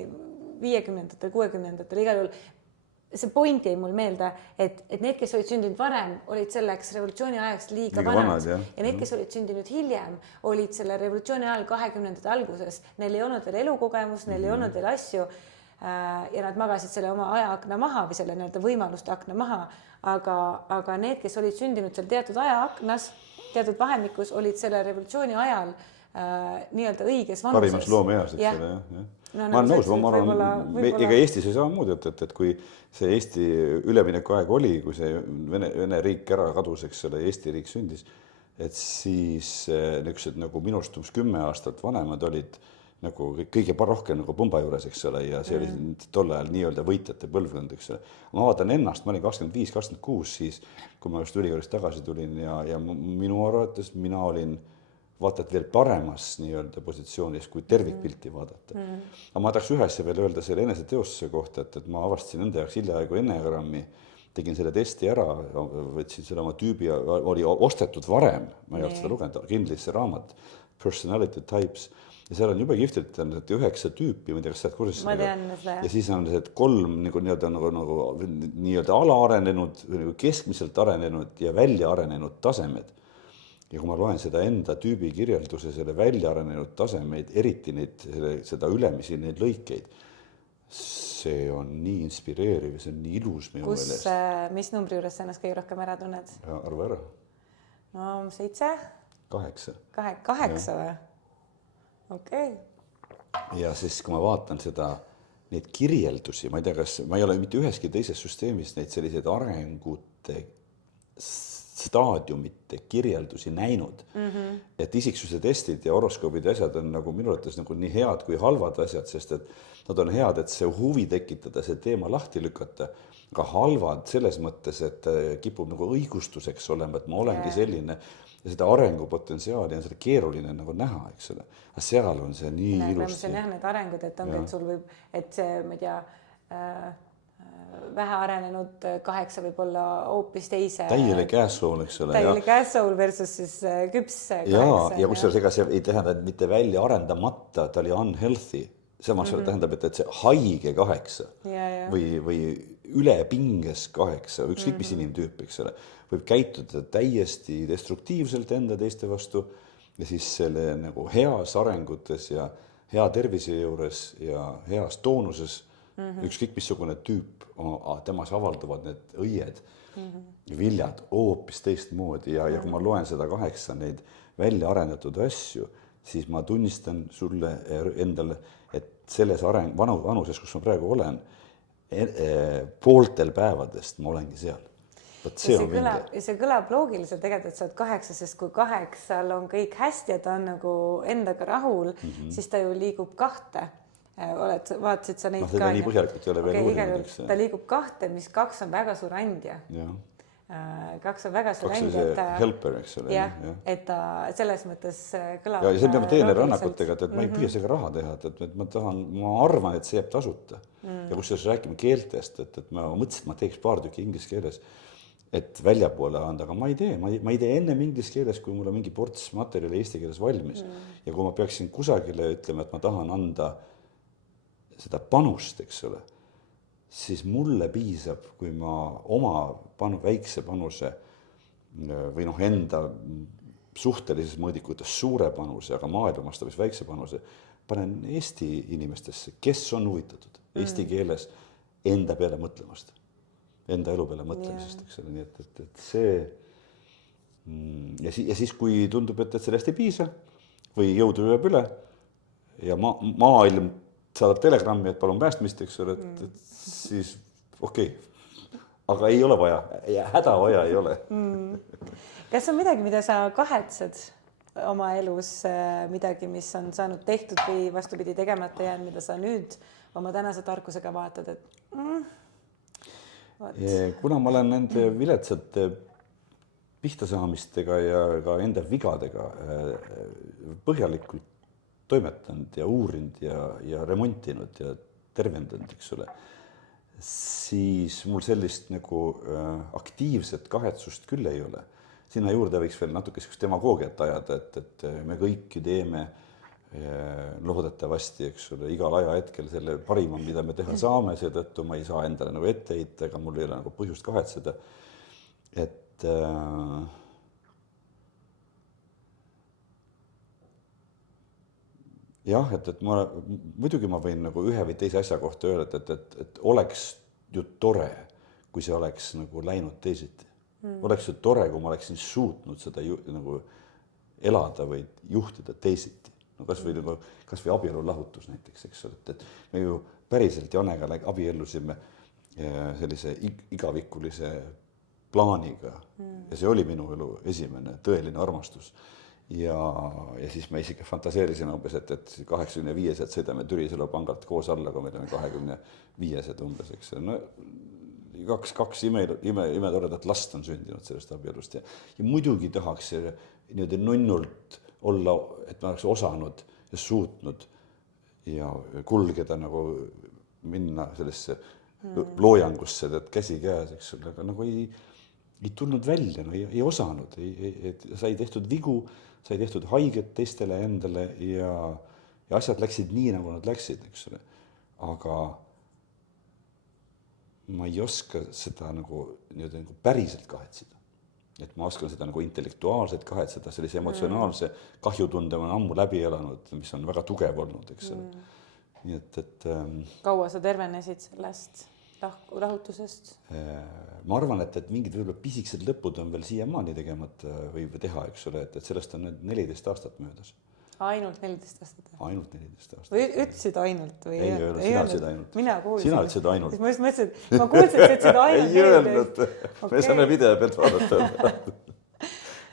50-ndatel, 60-ndatel, igal juhul see point jäi mul meelde, et need, kes olid sündinud varem, olid selleks revolutsiooni ajaks liiga vanad ja need, kes olid sündinud hiljem, olid selle revolutsiooni ajal 20-ndate alguses. Neil ei olnud veel elukogemus, neil ei olnud veel asju ja nad magasid selle oma ajaakna maha või selle nii-öelda võimaluste akna maha, aga need, kes olid sündinud seal teatud ajaaknas, teatud vahemikus, olid selle revolutsiooni ajal nii-öelda õiges vanuses. Parimas loomeeas, eks ole, jah. Ma olen nõus, ma arvan, ega Eestis ei saa muud, et kui see Eesti ülemineku aeg oli, kui see Vene riik ära kadus, eks selle Eesti riik sündis, et siis niisugused nagu minust 10 aastat vanemad olid nagu kõige rohkem nagu pumba juures, eks ole, ja see oli tol ajal nii-öelda võitjate põlvkond, eks ole. Ma vaatan ennast, ma olin 25-26 siis, kui ma just ülikoolist tagasi tulin ja minu arvates mina olin vaata, et veel paremas nii-öelda positsioonis, kui tervikpilti vaadata. Aga ma tahaks ühesse veel öelda selle eneseteostuse kohta, et ma avastasin enda jaoks hiljaaegu enneagrammi, tegin selle testi ära, võtsin selle oma tüübi, oli ostetud varem, ma ei olnud seda lugenud, kindlasti raamat, Personality Types, ja seal on jube kihvtilt, et 9 tüüpi, ma ei tea, kas sa oled kursis. Ma tean seda. Ja siis on 3 nii-öelda alaarenenud, keskmiselt arenenud ja välja arenenud tasemed. Ja kui ma loen seda enda tüübi kirjelduse, selle välja arenenud tasemeid, eriti seda ülemisi neid lõikeid, see on nii inspireeriv ja see on nii ilus minu meelest. Mis numbri juures sa ennast kõige rohkem ära tunned? Arva ära. No 7? 8. 8 või? Okei. Ja siis, kui ma vaatan neid kirjeldusi, ma ei tea, ma ei ole mitte üheski teises süsteemis neid selliseid arengute staadiumite kirjeldusi näinud, et isiksuse testid ja horoskoobid ja asjad on nagu minu arvates nagu nii head kui halvad asjad, sest et nad on head, et see huvi tekitada, see teema lahti lükata, aga halvad selles mõttes, et kipub nagu õigustuseks olema, et ma olengi selline ja seda arengupotentsiaali on seda keeruline nagu näha, eks ole. Aga seal on see nii ilusti. See on jah need arengud, et ongi, et sul võib, et see, ma ei tea, vähe arenenud 8 võib olla hoopis teise. Täielik asshole, eks ole. Täielik asshole versus siis küps 8. Ja kusjuures ega see ei tähenda, et mitte välja arendamata, ta oli unhealthy. Samas tähendab, et see haige 8 või ülepinges 8, ükskõik mis inimtüüp, eks ole, võib käituda täiesti destruktiivselt enda teiste vastu ja siis selle nagu heas arengutes ja hea tervise juures ja heas toonuses ükskõik missugune tüüp, temas avalduvad need õied, viljad hoopis teistmoodi ja kui ma loen seda 8 neid välja arendatud asju, siis ma tunnistan sulle endale, et selles vanuses, kus ma praegu olen, pooltel päevadest ma olengi seal. See kõlab loogiliselt tegelikult, et sa oled 8, sest kui 8 on kõik hästi ja ta on nagu endaga rahul, siis ta ju liigub 2. Vaatasid sa neid ka? Nii põhjalikult ei ole veel uurinud. Ta liigub 2, mis 2 on väga suur andja. kaks on väga kaks oli see helper, eks ole. Jah, et ta selles mõttes kõlab. Ja see on teeme rannakutega, et ma ei püüa sellega raha teha, et ma arvan, et see jääb tasuta. Ja kus räägime keeltest, et ma mõtlesin, et ma teeks paar tükki inglise keeles, et väljapoole anda, aga ma ei tee enne inglise keeles, kui mul on mingi ports materjali eesti keeles valmis. Ja kui ma peaksin kusagile ütlema, et ma tahan anda seda panust, eks ole, siis mulle piisab, kui ma oma väikse panuse või enda suhtelises mõõdikutes suure panuse, aga maailma mastaabis väikse panuse, panen Eesti inimestesse, kes on huvitatud eesti keeles enda peale mõtlemast, enda elu peale mõtlemisest, eks ole, nii et see ja siis, kui tundub, et sellest ei piisa või jõudu jääb üle ja maailm saadab telegrammi, et palun päästmist, eks ole, et siis okei. Aga ei ole vaja, häda vaja ei ole. Kas on midagi, mida sa kahetsed oma elus, midagi, mis on saanud tehtud või vastupidi tegemata jäänud, mida sa nüüd oma tänase tarkusega vaatad, et kuna ma olen nende viletsate pihtasaamistega ja ka enda vigadega põhjalikult toimetanud ja uurinud ja remontinud ja tervendanud, eks ole, siis mul sellist nagu aktiivset kahetsust küll ei ole. Sinna juurde võiks veel natuke demagoogiat ajada, et me kõik ju teeme loodetavasti, eks ole, igal ajahetkel selle parima, mida me teha saame, seetõttu ma ei saa endale nagu ette heita, ega mul ei ole nagu põhjust kahetseda, et jah, et muidugi ma võin nagu ühe või teise asja kohta öelda, et oleks ju tore, kui see oleks nagu läinud teisiti. Oleks ju tore, kui ma oleksin suutnud seda nagu elada või juhtida teisiti. No kas või abielu lahutus näiteks, eks ole, et me ju päriselt Janega abiellusime sellise igavikulise plaaniga ja see oli minu elu esimene tõeline armastus. Ja siis me isegi fantaseerisime umbes, et 85-sed sõidame Türisalu pangalt koos alla, kui meil on 25-sed umbes, eks. No, kaks imetoredat last on sündinud sellest abielust ja muidugi tahaks niimoodi nunnult olla, et ma oleks osanud ja suutnud ja kulgeda nagu minna sellesse loojangusse, et käsi käes, eks ole, aga nagu ei tulnud välja, no ei osanud, sai tehtud vigu, sai tehtud haiget teistele endale ja asjad läksid nii, nagu nad läksid, eks ole. Aga ma ei oska seda nagu päriselt kahetseda. Et ma oskan seda nagu intellektuaalselt kahetseda, sellise emotsionaalse kahjutunde ma ammu läbi elanud, mis on väga tugev olnud, eks ole. Nii et kaua sa tervenesid sellest lahutusest? Ma arvan, et mingid võib-olla pisikesed lõpud on veel siiamaani tegemata või teha, eks ole, et sellest on 14 aastat möödas. Ainult 14 aastat? Ainult 14 aastat. Või ütlesid ainult? Või ei öelnud, sina ütlesid ainult. Mina kuulsin. Sina ütlesid ainult. Ma just mõtlesin, et ma kuulsin, et ütlesid ainult. Ei öelnud, me saame video pealt vaadata.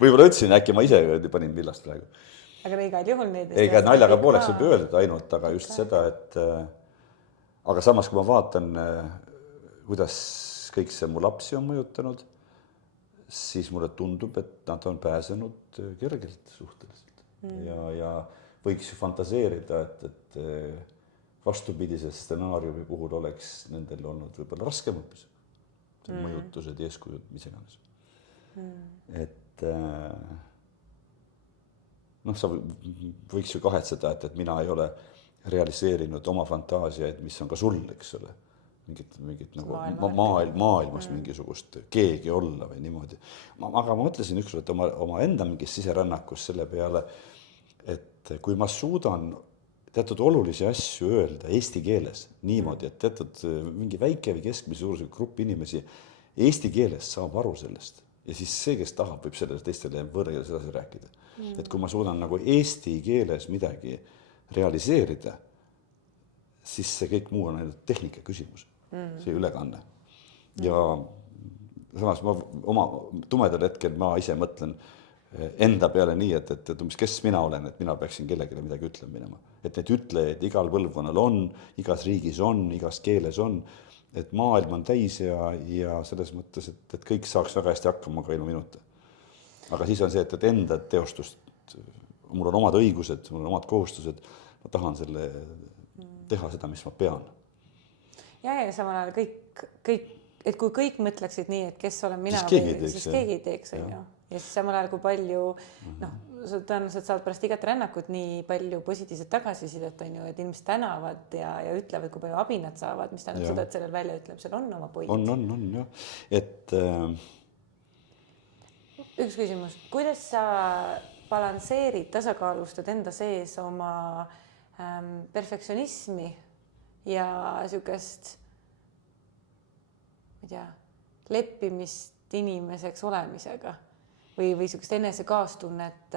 Võib-olla ütlesin, äkki ma ise panin villast praegu. Aga igal juhul 14 aastat. Ega naljaga pooleks võib öelda ainult, aga just seda, et aga samas, kui ma vaatan, kuidas kõik see mu lapsi on mõjutanud, siis mulle tundub, et nad on pääsenud kergelt suhteliselt. Ja võiks ju fantaseerida, et vastupidise stsenaariumi puhul oleks nendel olnud võib-olla raskem õppis. Mõjutused, eeskujud, mis iganes. Et sa võiks ju kahetseda, et mina ei ole realiseerinud oma fantaasiaid, mis on ka sul, eks ole. Mingit nagu maailmas mingisugust keegi olla või niimoodi. Aga ma mõtlesin ükskord oma enda mingis siserännakus selle peale, et kui ma suudan teatud olulisi asju öelda eesti keeles niimoodi, et teatud mingi väike või keskmise suuruse grupp inimesi eesti keeles saab aru sellest ja siis see, kes tahab, võib selle teistele võõrkeeles edasi rääkida. Et kui ma suudan nagu eesti keeles midagi realiseerida, siis see kõik muu on ainult tehnika küsimus, see ülekanne. Ja samas ma oma tumedal hetkel ma ise mõtlen enda peale nii, et kes mina olen, et mina peaksin kellelegi midagi ütlema minema. Et need ütlejaid igal põlvkonnal on, igas riigis on, igas keeles on et maailm on täis ja selles mõttes, et kõik saaks väga hästi hakkama ka ilma minuta. Aga siis on see, et enda teostust, mul on omad õigused, mul on omad kohustused, ma tahan teha seda, mis ma pean. Ja samal ajal kõik, et kui kõik mõtleksid nii, et kes olen mina, siis keegi teeks, on ju. Ja siis samal ajal, kui palju, tõenäoliselt saad pärast igat rännakut nii palju positiivset tagasisidet, on ju, et inimesed tänavad ja ütlevad, kui palju abi nad saavad, mis tähendab seda, et sellel väljaütlemisel on oma point. On, jah. Et... Üks küsimus, kuidas sa balansseerid, tasakaalustad enda sees oma perfektsionismi ja niisugust, ma ei tea, leppimist inimeseks olemisega või niisugust enese kaastunnet,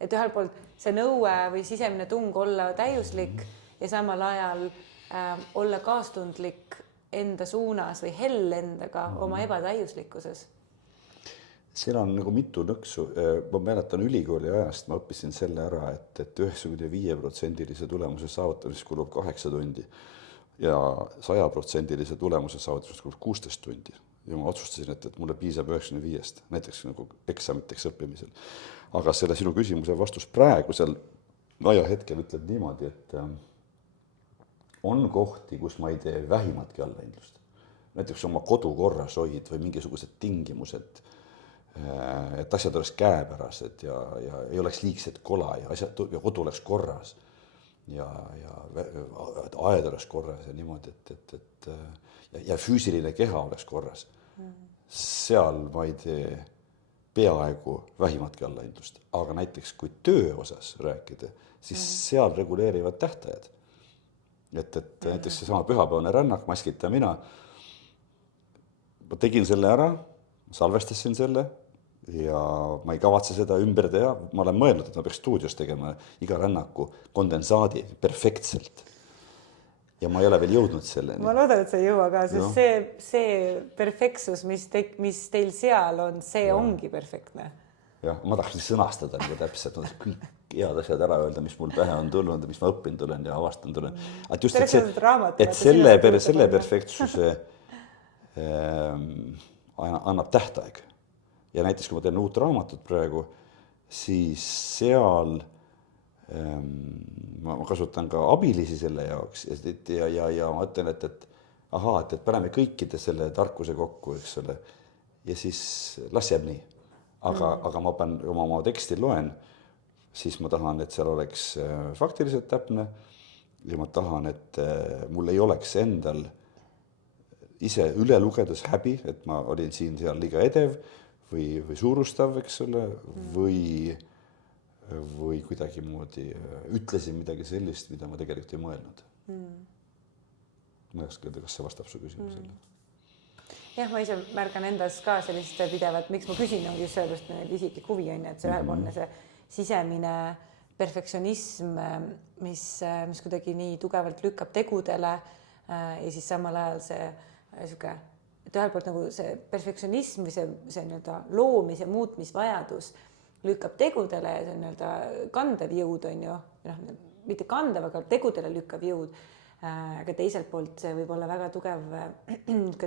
et ühel poolt see nõue või sisemine tung olla täiuslik ja samal ajal olla kaastundlik enda suunas või hell endaga oma ebatäiuslikkuses? Seal on nagu mitu nõksu. Ma mäletan ülikooli ajast, ma õppisin selle ära, et 95% tulemuse saavutamiseks kulub 8 tundi ja 100% tulemuse saavutamiseks kulub 16 tundi. Ja ma otsustasin, et mulle piisab 95, näiteks nagu eksamiteks õppimisel. Aga selle sinu küsimuse vastus praegusel ajahetkel ütleb niimoodi, et on kohti, kus ma ei tee vähimatki allahindlust. Näiteks oma kodu korras hoid või mingisugused tingimused, et asjad oleks käepärased ja ei oleks liigset kola ja kodu oleks korras ja aed oleks korras ja niimoodi, ja füüsiline keha oleks korras. Seal ma ei tee peaaegu vähimatki allahindlust. Aga näiteks kui töö osas rääkida, siis seal reguleerivad tähtajad. Et näiteks see sama pühapäevane rännak, Maskita mina tegin selle ära, salvestasin selle ja ma ei kavatse seda ümber teha. Ma olen mõelnud, et ma peaks stuudios tegema iga rännaku kondensaadi perfektselt. Ja ma ei ole veel jõudnud selleni. Ma loodan, et sa ei jõua ka, sest see perfektsus, mis teil seal on, see ongi perfektne. Jah, ma tahaksin sõnastada nagu täpselt, kõik head asjad ära öelda, mis mul pähe on tulnud, mis ma õppin tulen ja avastan tulen. Et selle perfektsuse annab tähtaeg. Ja näiteks, kui ma teen uut raamatut praegu, siis seal ma kasutan ka abilisi selle jaoks ja ma ütlen, et paneme kõikide selle tarkuse kokku, eks ole, ja siis las jääb nii. Aga ma oma teksti loen, siis ma tahan, et seal oleks faktiliselt täpne ja ma tahan, et mul ei oleks endal ise üle lugedes häbi, et ma olin siin seal liiga edev või suurustav, eks ole, või kuidagi moodi ütlesin midagi sellist, mida ma tegelikult ei mõelnud. Ma ei oska öelda, kas see vastab su küsimusele. Jah, ma ise märgan endas ka sellist pidevat, miks ma küsin, ongi just sellepärast isiklik huvi on, et see ühepoolne see sisemine perfektsionism, mis kuidagi nii tugevalt lükkab tegudele ja siis samal ajal see siuke, et ühelt poolt nagu see perfektsionism või see nii-öelda loomis- ja muutmisvajadus lükkab tegudele ja see on nii-öelda kandev jõud on ju, mitte kandev, aga tegudele lükkav jõud. Aga teiselt poolt see võib olla väga tugev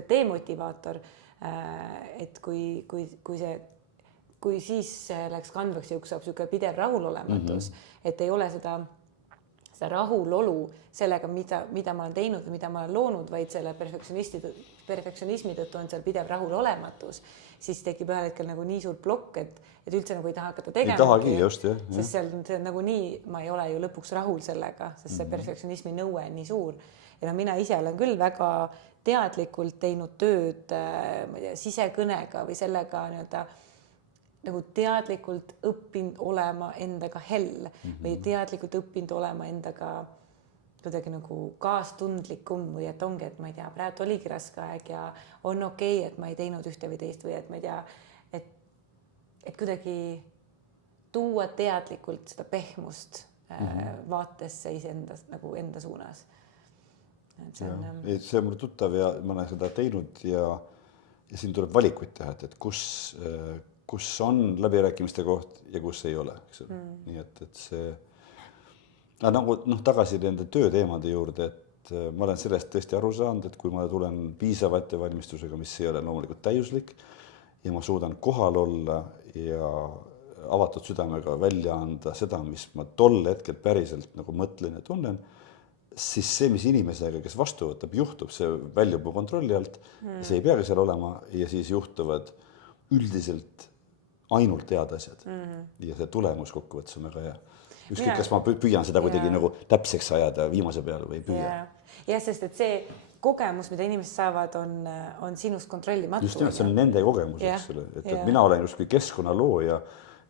demotivaator, et kui siis läks kandvaks jõuks saab siuke pidev rahulolematus, et ei ole seda rahulolu sellega, mida ma olen teinud või mida ma olen loonud, vaid selle perfektsionismi tõttu on seal pidev rahulolematus, siis tekib ühel hetkel nagu nii suur plokk, et üldse nagu ei taha hakata tegema. Ei tahagi, just, jah. Sest seal nagu nii, ma ei ole ju lõpuks rahul sellega, sest see perfektsionismi nõue on nii suur. Ja mina ise olen küll väga teadlikult teinud tööd sisekõnega või sellega nagu teadlikult õppinud olema endaga hell või teadlikult õppinud olema endaga kuidagi nagu kaastundlikum või et ongi, et ma ei tea, praegu oligi raske aeg ja on okei, et ma ei teinud ühte või teist või et ma ei tea, et kuidagi tuua teadlikult seda pehmust vaatesse iseendast nagu enda suunas. See on mul tuttav ja ma olen seda teinud ja siin tuleb valikuid teha, et kus on läbirääkimiste koht ja kus ei ole. Nii et see nagu tagasi nende tööteemade juurde, ma olen sellest tõesti aru saanud, et kui ma tulen piisava ettevalmistusega, mis ei ole loomulikult täiuslik ja ma suudan kohal olla ja avatud südamega välja anda seda, mis ma tol hetkel päriselt nagu mõtlen ja tunnen, siis see, mis inimesega, kes vastu võtab, juhtub, see väljub mu kontrolli alt ja see ei peagi seal olema ja siis juhtuvad üldiselt ainult head asjad ja see tulemus kokkuvõttes on väga hea. Ükskõik, kas ma püüan seda kuidagi nagu täpseks ajada viimase peale või ei püüa. Ja, sest et see kogemus, mida inimesed saavad, on sinust kontrollimatu. Just nimelt, see on nende kogemus, eks ole. Et mina olen justkui keskkonnalooja,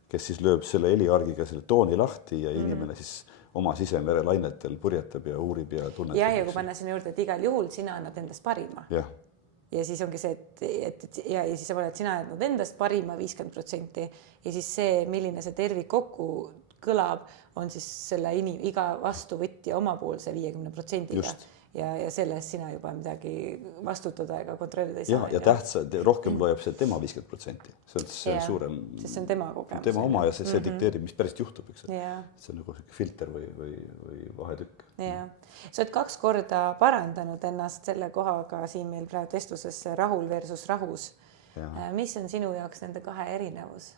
kes siis lööb selle heliargiga selle tooni lahti ja inimene siis oma sisemere lainetel purjetab ja uurib ja tunnetab. Ja kui panna sinna juurde, et igal juhul sina annad endast parima. Ja siis ongi see, et siis sa oled sina andnud endast parima 50% ja siis see, milline see tervik kokku kõlab, on siis selle iga vastuvõtja omapoolse 50%-ga. Ja selles sina juba midagi vastutada ega kontrollida ei saa. Ja tähtsad, rohkem loeb see tema 50%. See on suurem. Sest see on tema kogemus. Tema oma ja see dikteerib, mis pärast juhtub. Eks? See on nagu filter või vahetükk. Sa oled 2 korda parandanud ennast selle kohaga siin meil praegu vestluses rahul versus rahus. Mis on sinu jaoks nende 2 erinevus?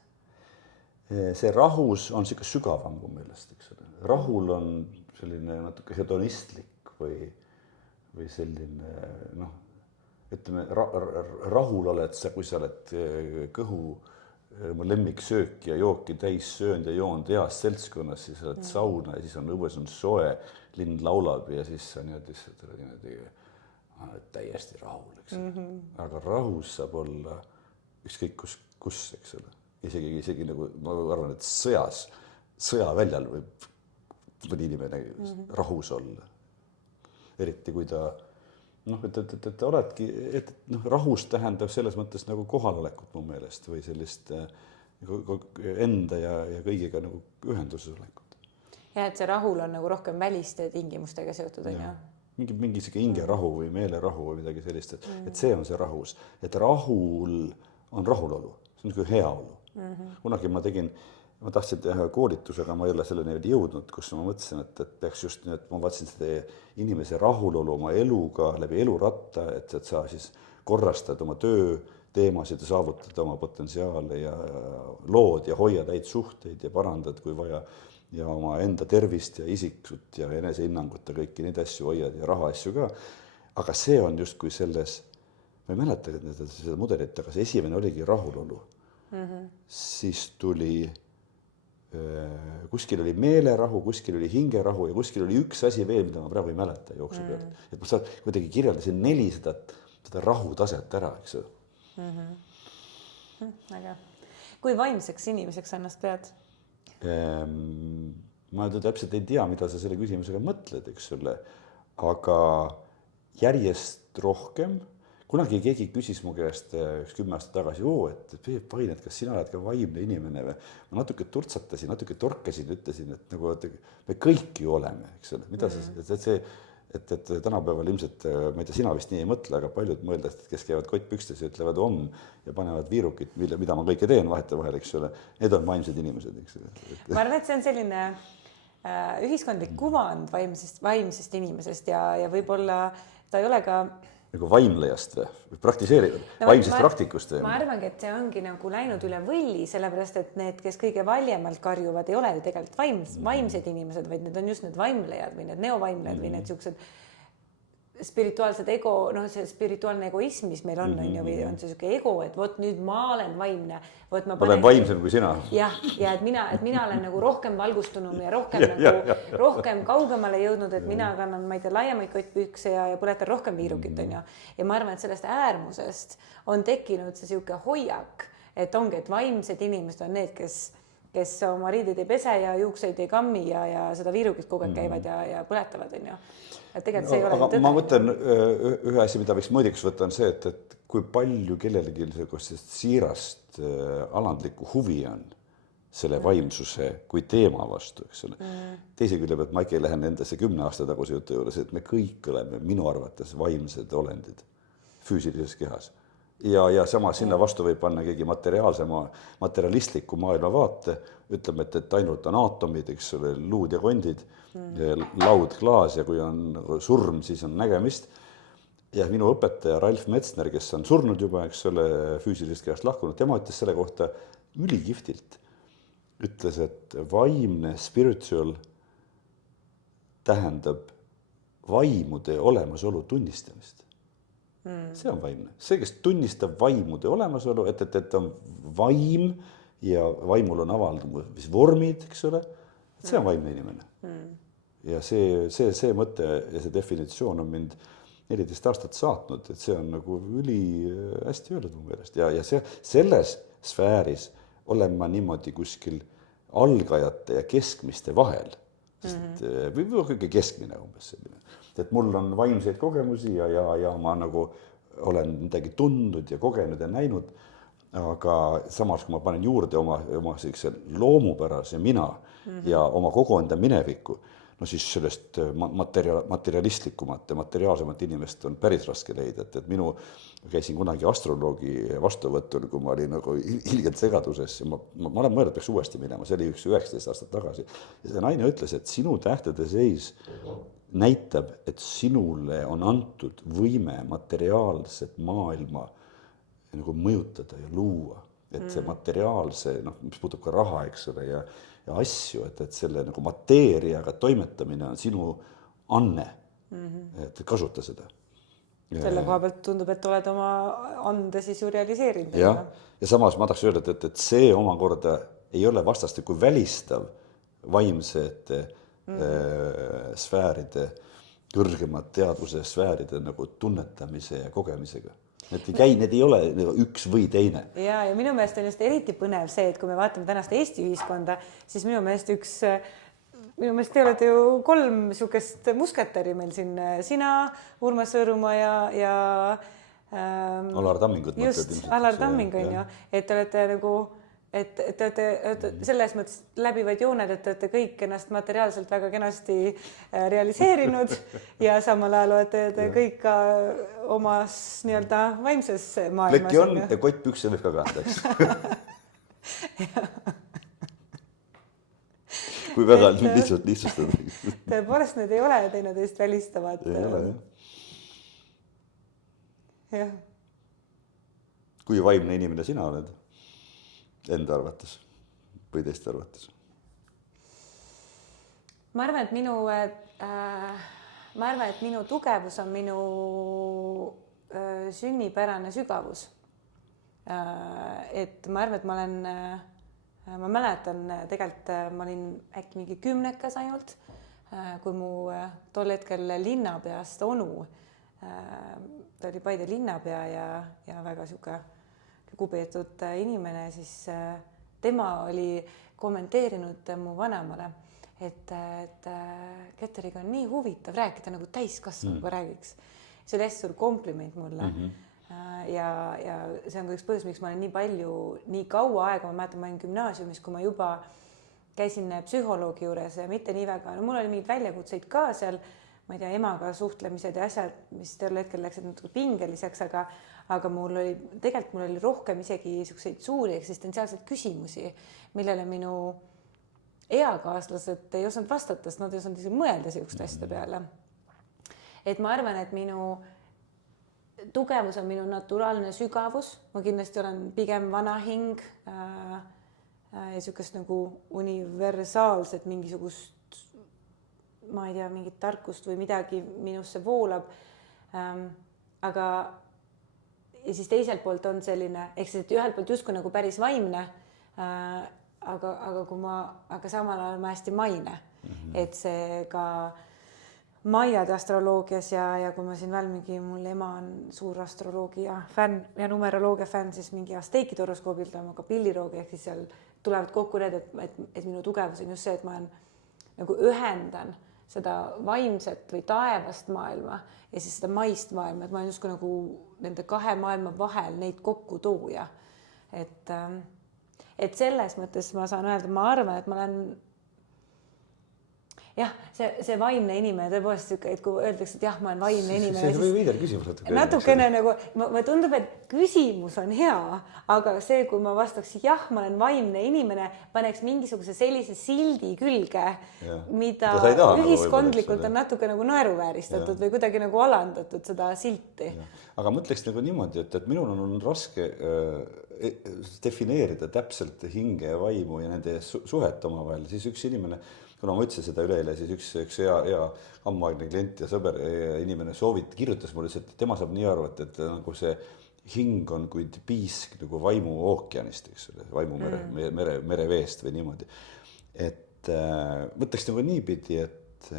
See rahus on siuke sügavam kui meelest. Rahul on selline natuke hedonistlik või selline, ütleme, rahul oled sa, kui sa oled kõhu lemmiksöök ja jooki täis söönud ja joonud heas seltskonnas, siis oled sauna ja siis on õues on soe, lind laulab ja siis sa niimoodi täiesti rahul, eks. Aga rahus saab olla ükskõik kus, eks ole. Isegi nagu ma arvan, et sõjaväljal võib inimene rahus olla. Eriti kui ta, et oledki, et rahus tähendab selles mõttes nagu kohalolekut mu meelest või sellist enda ja kõigiga nagu ühenduses olekut. Ja et see rahul on nagu rohkem väliste tingimustega seotud, on ju? Mingi siuke hingerahu või meelerahu või midagi sellist, et see on see rahus. Et rahul on rahulolu, see on nagu heaolu. Kunagi ma tahtsin teha koolitusega, ma ei ole selleni jõudnud, kus ma mõtlesin, et peaks just nii, et ma vaatasin seda inimese rahulolu oma eluga läbi eluratta, et sa siis korrastad oma töö teemasid ja saavutad oma potentsiaale ja lood ja hoiad häid suhteid ja parandad, kui vaja, ja oma enda tervist ja isiksut ja enesehinnangut ja kõiki neid asju hoiad ja raha asju ka. Aga see on justkui selles, ma ei mäleta seda mudelit, aga see esimene oligi rahulolu. Siis tuli kuskil oli meelerahu, kuskil oli hingerahu ja kuskil oli üks asi veel, mida ma praegu ei mäleta jooksu pealt. Et ma kuidagi kirjeldasin 4 seda rahutaset ära, eks ju. Aga kui vaimseks inimeseks ennast pead? Ma täpselt ei tea, mida sa selle küsimusega mõtled, eks sulle, aga järjest rohkem. Kunagi keegi küsis mu käest 10 aastat tagasi, et Peep Pain, et kas sina oled ka vaimne inimene või? Ma natuke turtsatasin, natuke torkasin, ütlesin, et nagu me kõik ju oleme, eks ole. Mida see, et tänapäeval ilmselt, ma ei tea, sina vist nii ei mõtle, aga paljud mõeldast, kes käivad kottpükstes ja ütlevad ja panevad viirukit, mida ma kõike teen vahetevahel, eks ole. Need on vaimsed inimesed, eks ole. Ma arvan, et see on selline ühiskondlik kuvand vaimsest inimesest ja võib-olla ta ei ole ka nagu vaimlejast või vaimsest praktikust. Ma arvangi, et see ongi nagu läinud üle võlli, sellepärast, et need, kes kõige valjemalt karjuvad, ei ole ju tegelikult vaimsed inimesed, vaid need on just need vaimlejad või need neovaimlejad või need siuksed spirituaalsed ego, see spirituaalne egoism, mis meil on ju, või on see siuke ego, et vot nüüd ma olen vaimne. Ma olen vaimsem kui sina. Ja et mina olen nagu rohkem valgustunum ja rohkem kaugemale jõudnud, et mina kannan, ma ei tea, laiemaid kottpükse ja põletan rohkem viirukit, on ju. Ja ma arvan, et sellest äärmusest on tekkinud see siuke hoiak, et ongi, et vaimsed inimesed on need, kes oma riideid ei pese ja juukseid ei kammi ja seda viirukit kogu aeg käivad ja põletavad, on ju. Et tegelikult see ei ole tõde. Ma mõtlen, ühe asi, mida võiks mõõdiks võtta, on see, et kui palju kellelegi siirast alandlikku huvi on selle vaimsuse kui teema vastu, eks ole. Teise külje pealt ma ikka ei lähe nendesse 10 aasta taguse jutu juures, et me kõik oleme minu arvates vaimsed olendid füüsilises kehas. ja sama sinna vastu võib panna keegi materialistliku maailmavaate, ütleme, et ainult on aatomid, eks ole, luud ja kondid, laud, klaas ja kui on surm, siis on nägemist. Ja minu õpetaja Ralf Metsner, kes on surnud juba, eks ole, füüsilisest kehast lahkunud, tema ütles selle kohta ülikihvtilt. Ütles, et vaimne spiritual tähendab vaimude olemasolu tunnistamist. See on vaimne. See, kes tunnistab vaimude olemasolu, et on vaim ja vaimul on avaldunud vormid, eks ole, et see on vaimne inimene. Ja see mõte ja see definitsioon on mind 14 aastat saatnud, et see on nagu hästi öeldud mu meelest. Ja selles sfääris olen ma niimoodi kuskil algajate ja keskmiste vahel. Või kõige keskmine umbes selline. Et mul on vaimseid kogemusi ja ma nagu olen midagi tundnud ja kogenud ja näinud, aga samas, kui ma panen juurde oma sellise loomupärase mina ja oma kogu enda minevikku, no siis sellest materialistlikumat ja materiaalsemat inimest on päris raske leida, et käisin kunagi astroloogi vastuvõtul, kui ma olin nagu ilgelt segaduses ja ma olen mõelnud, peaks uuesti minema, see oli 19 aastat tagasi. Ja see naine ütles, et sinu tähtede seis näitab, et sinule on antud võime materiaalset maailma nagu mõjutada ja luua. Et see materiaalse, mis puutub ka raha, eks ole, ja asju, et selle nagu mateeriaga toimetamine on sinu anne, et kasuta seda. Selle koha pealt tundub, et oled oma ande siis ju realiseerinud. Ja samas ma tahaks öelda, et see omakorda ei ole vastastikku välistav vaimsete sfääride, kõrgemad teadvuse sfääride nagu tunnetamise ja kogemisega. Need ei ole üks või teine. Ja minu meelest on just eriti põnev see, et kui me vaatame tänast Eesti ühiskonda, siis minu meelest te olete ju 3 sukest musketäri meil siin, sina, Urmas Sõõrumaa ja Alar Tammingut. Just, Alar Tamming on ju, et te olete nagu, et te olete selles mõttes läbivad jooned, et te olete kõik ennast materiaalselt väga kenasti realiseerinud ja samal ajal olete kõik ka omas nii-öelda vaimses maailmas. Plekki on ja kottpükse võib ka kanda, eks. Kui väga lihtsustada. Tõepoolest, need ei ole teineteist välistavad. Ei ole, jah. Kui vaimne inimene sina oled? Enda arvates või teiste arvates? Ma arvan, et minu tugevus on minu sünnipärane sügavus. Et ma arvan, et ma mäletan, tegelikult ma olin äkki mingi 10-kas ainult, kui mu tol hetkel linnapeast onu, ta oli Paide linnapea ja väga siuke kubeetud inimene, siis tema oli kommenteerinud mu vanemale, et Keteriga on nii huvitav rääkida, nagu täiskasvanuga räägiks. See oli hästi suur kompliment mulle. Ja see on ka üks põhjus, miks ma olen nii kaua aega, ma mäletan, ma olin gümnaasiumis, kui ma juba käisin psühholoogi juures ja mitte nii väga. Mul oli mingid väljakutseid ka seal, ma ei tea, emaga suhtlemised ja asjad, mis tol hetkel läksid natuke pingeliseks, aga mul oli rohkem isegi niisuguseid suuri eksistentsiaalseid küsimusi, millele minu eakaaslased ei osanud vastata, sest nad ei osanud isegi mõelda niisuguste asjade peale. Et ma arvan, et minu tugevus on minu naturaalne sügavus, ma kindlasti olen pigem vana hing ja niisugust nagu universaalset mingisugust, ma ei tea, mingit tarkust või midagi minusse voolab, aga ja siis teiselt poolt on selline, ehk siis, et ühelt poolt justkui nagu päris vaimne, aga samal ajal ma hästi maine. Et see ka maiade astroloogias ja kui ma siin veel mul ema on suur astroloogia fänn ja numeroloogia fänn, siis mingi asteikide horoskoobil toimub ka pilliroogi, ehk siis seal tulevad kokku need, et minu tugevus on just see, et ma nagu ühendan seda vaimset või taevast maailma ja siis seda maist maailma, et ma olen justkui nagu nende 2 maailma vahel neid kokku tooja. Et selles mõttes ma saan öelda, ma arvan, et ma olen jah, see vaimne inimene, tõepoolest, et kui öeldakse, et jah, ma olen vaimne inimene. See või viider küsimus. Natukene nagu, ma tundub, et küsimus on hea, aga see, kui ma vastaks jah, ma olen vaimne inimene, paneks mingisuguse sellise sildi külge, mida ühiskondlikult on natuke nagu naeruvääristatud või kuidagi nagu alandatud seda silti. Aga mõtleks nagu niimoodi, et minul on raske defineerida täpselt hinge ja vaimu ja nende suhet omavahel. Siis üks inimene, kuna ma ütlesin seda üleeile, siis üks hea ammuaegne klient ja sõber ja inimene kirjutas mulle, et tema saab nii aru, et nagu see hing on kui piisk nagu vaimu ookeanist, eks ole, vaimu mereveest või niimoodi. Et mõtleks nagu niipidi, et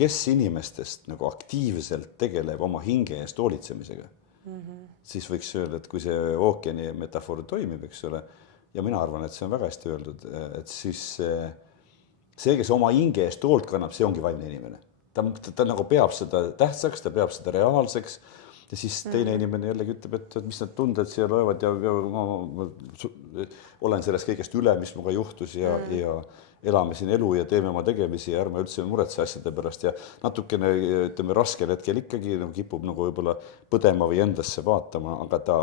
kes inimestest nagu aktiivselt tegeleb oma hinge eest hoolitsemisega, siis võiks öelda, et kui see ookeani metafoor toimib, eks ole, ja mina arvan, et see on väga hästi öeldud, et siis see, kes oma hinge eest hoolt kannab, see ongi vaimne inimene. Ta nagu peab seda tähtsaks, ta peab seda reaalseks. Ja siis teine inimene jällegi ütleb, et mis need tunded siia loevad ja ma olen sellest kõigest üle, mis muga juhtus ja elame siin elu ja teeme oma tegemisi ja ärme üldse muretse asjade pärast ja natukene, ütleme, raskel hetkel ikkagi nagu kipub nagu võib-olla põdema või endasse vaatama, aga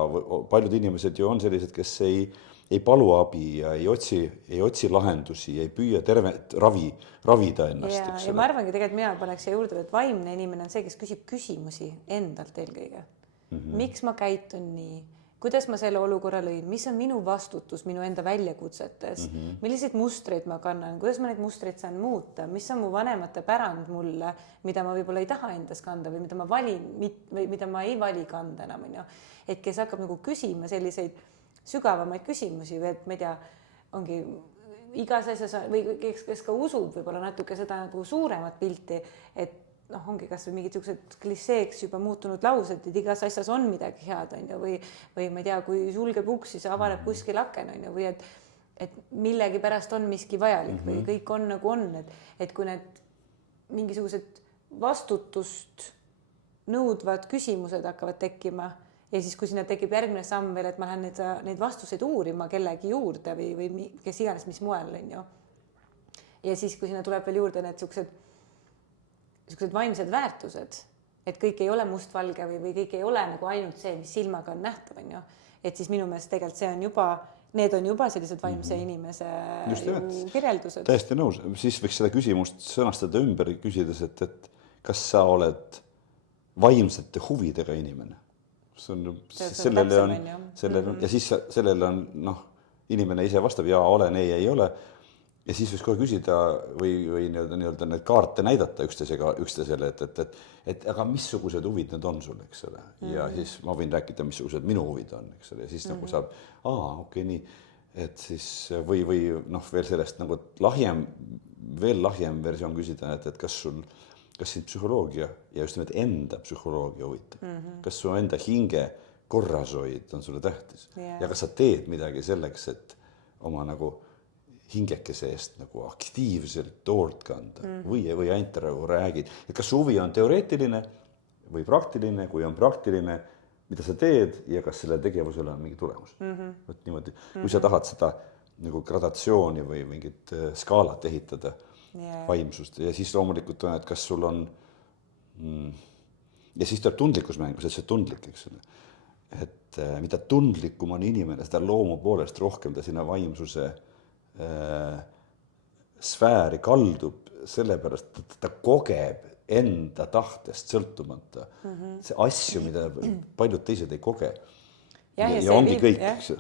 paljud inimesed ju on sellised, kes ei palu abi ja ei otsi lahendusi, ei püüa tervet ravida ennast. Ja ma arvangi tegelikult mina paneks siia juurde, et vaimne inimene on see, kes küsib küsimusi endalt eelkõige. Miks ma käitun nii? Kuidas ma selle olukorra lõin? Mis on minu vastutus minu enda väljakutsetes? Milliseid mustreid ma kannan? Kuidas ma neid mustreid saan muuta? Mis on mu vanemate pärand mulle, mida ma võib-olla ei taha endas kanda või mida ma valin või mida ma ei vali kanda enam? Et kes hakkab nagu küsima selliseid sügavamaid küsimusi või et ma ei tea, ongi igas asjas või kes ka usub võib-olla natuke seda nagu suuremat pilti, et ongi kas või mingid sellised kliseeks juba muutunud laused, et igas asjas on midagi head, on ju, või ma ei tea, kui sulgeb uks, siis avaneb kuskil aken, on ju, või et millegi pärast on miski vajalik või kõik on nagu on, et kui need mingisugused vastutust nõudvad küsimused hakkavad tekkima ja siis, kui sinna tekib järgmine samm veel, et ma lähen neid vastuseid uurima kellegi juurde või kes iganes, mis moel, on ju. Ja siis, kui sinna tuleb veel juurde need sellised vaimsed väärtused, et kõik ei ole mustvalge või kõik ei ole nagu ainult see, mis silmaga on nähtav, on ju. Et siis minu meelest tegelikult see on juba, need on juba sellised vaimse inimese kirjeldused. Täiesti nõus. Siis võiks seda küsimust sõnastada ümber küsides, et kas sa oled vaimsete huvidega inimene? Sellele on ja siis sellele on inimene ise vastab ja olen, ei ole ja siis võiks kohe küsida või nii-öelda need kaarte näidata üksteisele, et aga missugused huvid need on sul, eks ole, ja siis ma võin rääkida, missugused minu huvid on, eks ole, ja siis nagu saab okei, nii, et siis või veel sellest nagu veel lahjem versioon küsida, et kas sind psühholoogia ja just nimelt enda psühholoogia huvitab. Kas su enda hinge korrashoid on sulle tähtis ja kas sa teed midagi selleks, et oma nagu hingekese eest nagu aktiivselt hoolt kanda või ainult räägid, et kas su huvi on teoreetiline või praktiline, kui on praktiline, mida sa teed ja kas selle tegevusele on mingi tulemus. Võt niimoodi, kui sa tahad seda nagu gradatsiooni või mingit skaalat ehitada vaimsust ja siis loomulikult on, et kas sul on ja siis tuleb tundlikkus mängus, et see tundlik, eks ole, et mida tundlikum on inimene, seda loomu poolest rohkem ta sinna vaimsuse sfääri kaldub, sellepärast, et ta kogeb enda tahtest sõltumata see asju, mida paljud teised ei koge ja ongi kõik, eks ju,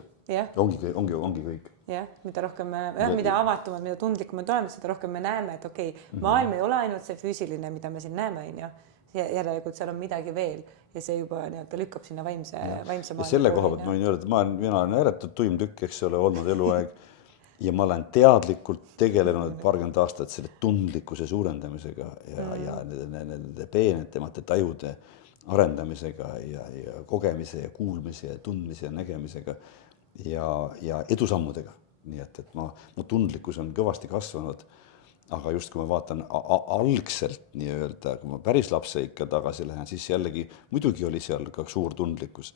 ongi kõik. Jah, mida rohkem, mida avatumad, mida tundlikumad oleme, seda rohkem me näeme, et okei, maailm ei ole ainult see füüsiline, mida me siin näeme, on ju. Järelikult seal on midagi veel ja see juba lükkab sinna vaimse maailma. Ja selle koha pealt ma võin öelda, et mina olen ääretult tuim tükk, eks ole, olnud eluaeg ja ma olen teadlikult tegelenud 20 aastat selle tundlikkuse suurendamisega ja nende peenetemate tajude arendamisega ja kogemise ja kuulmise ja tundmise ja nägemisega ja edusammudega. Nii et mu tundlikkus on kõvasti kasvanud, aga just kui ma vaatan algselt nii-öelda, kui ma päris lapse ikka tagasi lähen, siis jällegi muidugi oli seal ka suur tundlikkus,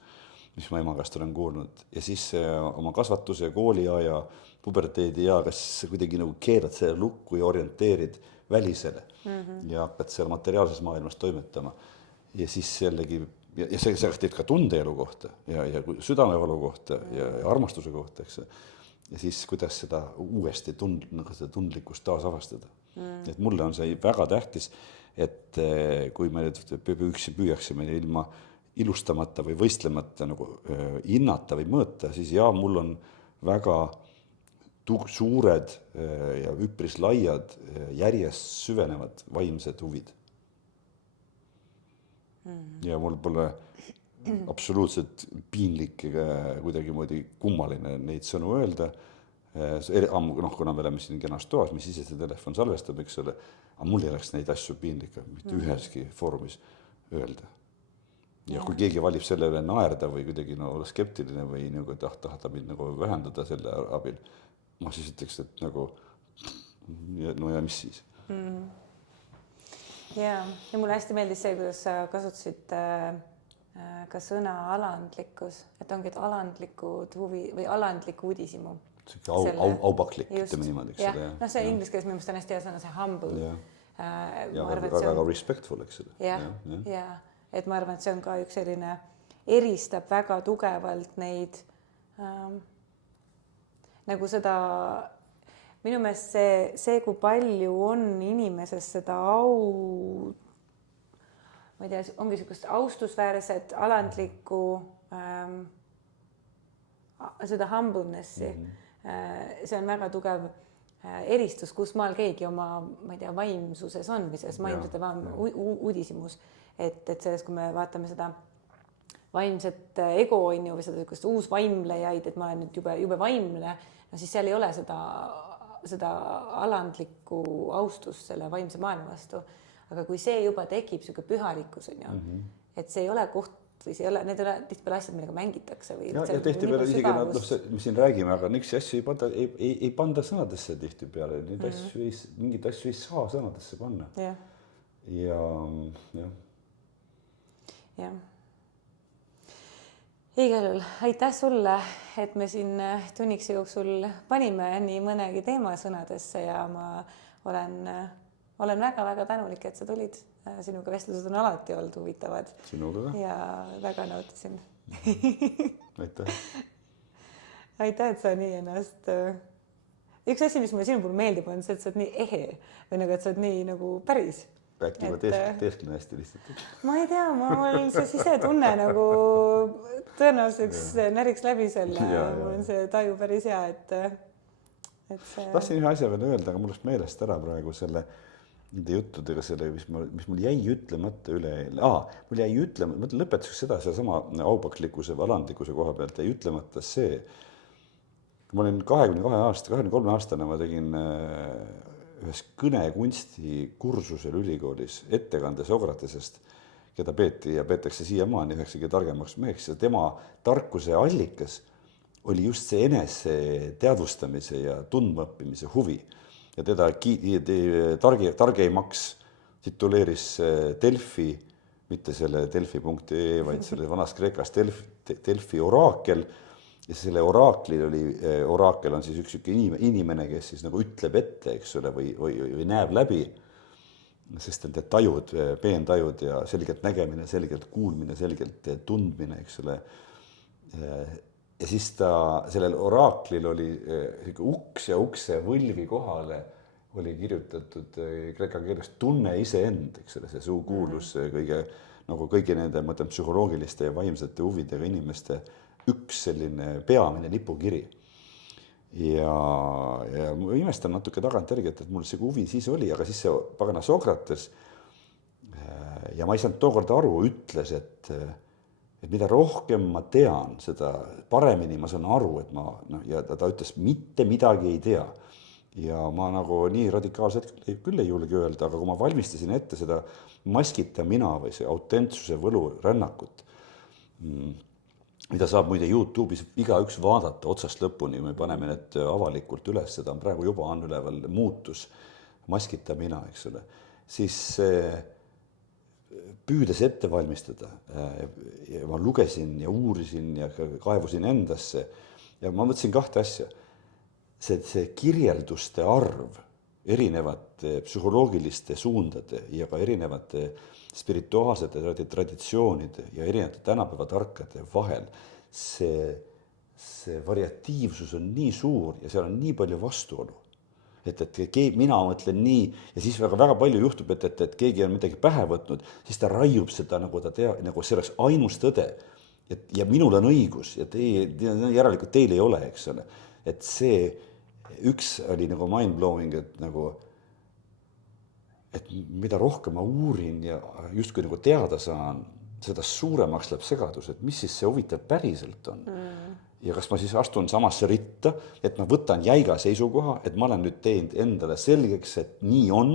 mis ma ema käest olen kuulnud. Ja siis oma kasvatuse ja kooliaja, puberteedi ja kas kuidagi nagu keerad selle lukku ja orienteerid välisele ja hakkad seal materiaalses maailmas toimetama. Ja siis jällegi ja see teeb ka tundeelu kohta ja südamevalu kohta ja armastuse kohta, eks. Ja siis, kuidas seda uuesti seda tundlikkust taasavastada. Et mulle on see väga tähtis, et kui me püüaksime ilma ilustamata või võistlemata nagu hinnata või mõõta, siis mul on väga suured ja üpris laiad järjest süvenevad vaimsed huvid. Ja mul pole absoluutselt piinlik kuidagi moodi kummaline neid sõnu öelda. Kuna me oleme siin kenas toas, mis ise see telefon salvestab, eks ole, aga mul ei oleks neid asju piinlik mitte üheski foorumis öelda. Ja kui keegi valib selle üle naerda või kuidagi olla skeptiline või nagu tahta mind nagu vähendada selle abil, ma siis ütleks, et nagu no ja mis siis? Ja mulle hästi meeldis see, kuidas sa kasutasid ka sõna alandlikkus, et ongi alandlikud huvi või alandlik uudishimu. Aubaklik, ütleme niimoodi, eks ole. No see inglise keeles minu meelest on hästi hea sõna, see humble. Ja väga respectful, eks ole. Ja, et ma arvan, et see on ka üks selline, eristab väga tugevalt neid nagu seda, minu meelest see, kui palju on inimeses seda ma ei tea, ongi sellist austusväärset, alandlikku, seda humbleness'i. See on väga tugev eristus, kus maal keegi oma, ma ei tea, vaimsuses on või selles vaimsete uudishimus. Et selles, kui me vaatame seda vaimset ego on ju, või seda uusvaimlejaid, et ma olen nüüd jube vaimne, no siis seal ei ole seda alandlikku austust selle vaimse maailma vastu. Aga kui see juba tekib selline pühalikkus on ju, et see ei ole koht või see ei ole, need ei ole tihtipeale asjad, millega mängitakse või ja tihtipeale isegi mis siin räägime, aga niks asju ei panda sõnadesse tihtipeale, mingid asju ei saa sõnadesse panna. Ja igal juhul aitäh sulle, et me siin tunnikese jooksul panime nii mõnegi teema sõnadesse ja ma olen väga-väga tänulik, et sa tulid. Sinuga vestlused on alati olnud huvitavad. Sinuga ka. Ja väga nautisin. Aitäh. Aitäh, et sa nii ennast... Üks asi, mis mulle sinu puhul meeldib, on see, et sa oled nii ehe või nagu, et sa oled nii nagu päris. Äkki ma teesklen hästi lihtsalt. Ma ei tea, mul see sisetunne nagu tõenäoliselt näriks läbi selle. Mul on see taju päris hea, et see... Tahtsin ühe asja veel öelda, aga mul oleks meelest ära praegu selle juttudega selle, mis mul jäi ütlemata üleeile. Mul jäi ütlemata, mõtlen lõpetuseks seda sama aubaklikkuse või alandlikkuse koha pealt jäi ütlemata see. Ma olin 23 aastane, ma tegin ühes kõnekunsti kursusel ülikoolis ettekande Sokratesest, keda peeti ja peetakse siiamaani üheks kõige targemaks meheks ja tema tarkuse allikas oli just see enese teadvustamise ja tundmaõppimise huvi. Ja teda targeimaks tituleeris Delfi, mitte selle Delfi.ee, vaid selle vanas Kreekas Delfi oraakel. Ja selle oraakel on siis üks inimene, kes siis nagu ütleb ette, eks ole, või näeb läbi, sest need tajud, peentajud ja selgelt nägemine, selgelt kuulmine, selgelt tundmine, eks ole. Ja siis sellel oraaklil oli uks ja ukse võlvi kohale oli kirjutatud kreeka keeles tunne iseend, eks ole, see suukuulus kõigi nende psühholoogiliste ja vaimsete huvidega inimeste üks selline peamine lipukiri. Ja ma imestan natuke tagantjärgi, et mul see huvi siis oli, aga siis see pagana Sokrates ja ma ei saanud tookord aru, ütles, et mida rohkem ma tean, seda paremini ma saan aru, et ja ta ütles, mitte midagi ei tea. Ja ma nagu nii radikaalselt küll ei julge öelda, aga kui ma valmistasin ette seda maskita mina või see autentsuse võlu rännakut, mida saab muide YouTube'is igaüks vaadata otsast lõpuni, me paneme need avalikult üles, seda on praegu juba on üleval muutus, maskita mina, eks ole, siis püüdes ette valmistada ja ma lugesin ja uurisin ja kaevusin endasse ja ma mõtlesin kahte asja. See kirjelduste arv erinevate psühholoogiliste suundade ja ka erinevate spirituaalsete traditsioonide ja erinevate tänapäeva tarkade vahel, see variatiivsus on nii suur ja seal on nii palju vastuolu. Mina mõtlen nii ja siis väga palju juhtub, et keegi on midagi pähe võtnud, siis ta raiub seda nagu ta nagu see oleks ainus tõde. Ja minul on õigus ja järelikult teil ei ole, eks ole. Et see üks oli nagu mind-blowing, et mida rohkem ma uurin ja justkui nagu teada saan, seda suuremaks läheb segadus, et mis siis see huvitav päriselt on. Ja kas ma siis astun samasse ritta, et ma võtan jäiga seisukoha, et ma olen nüüd teinud endale selgeks, et nii on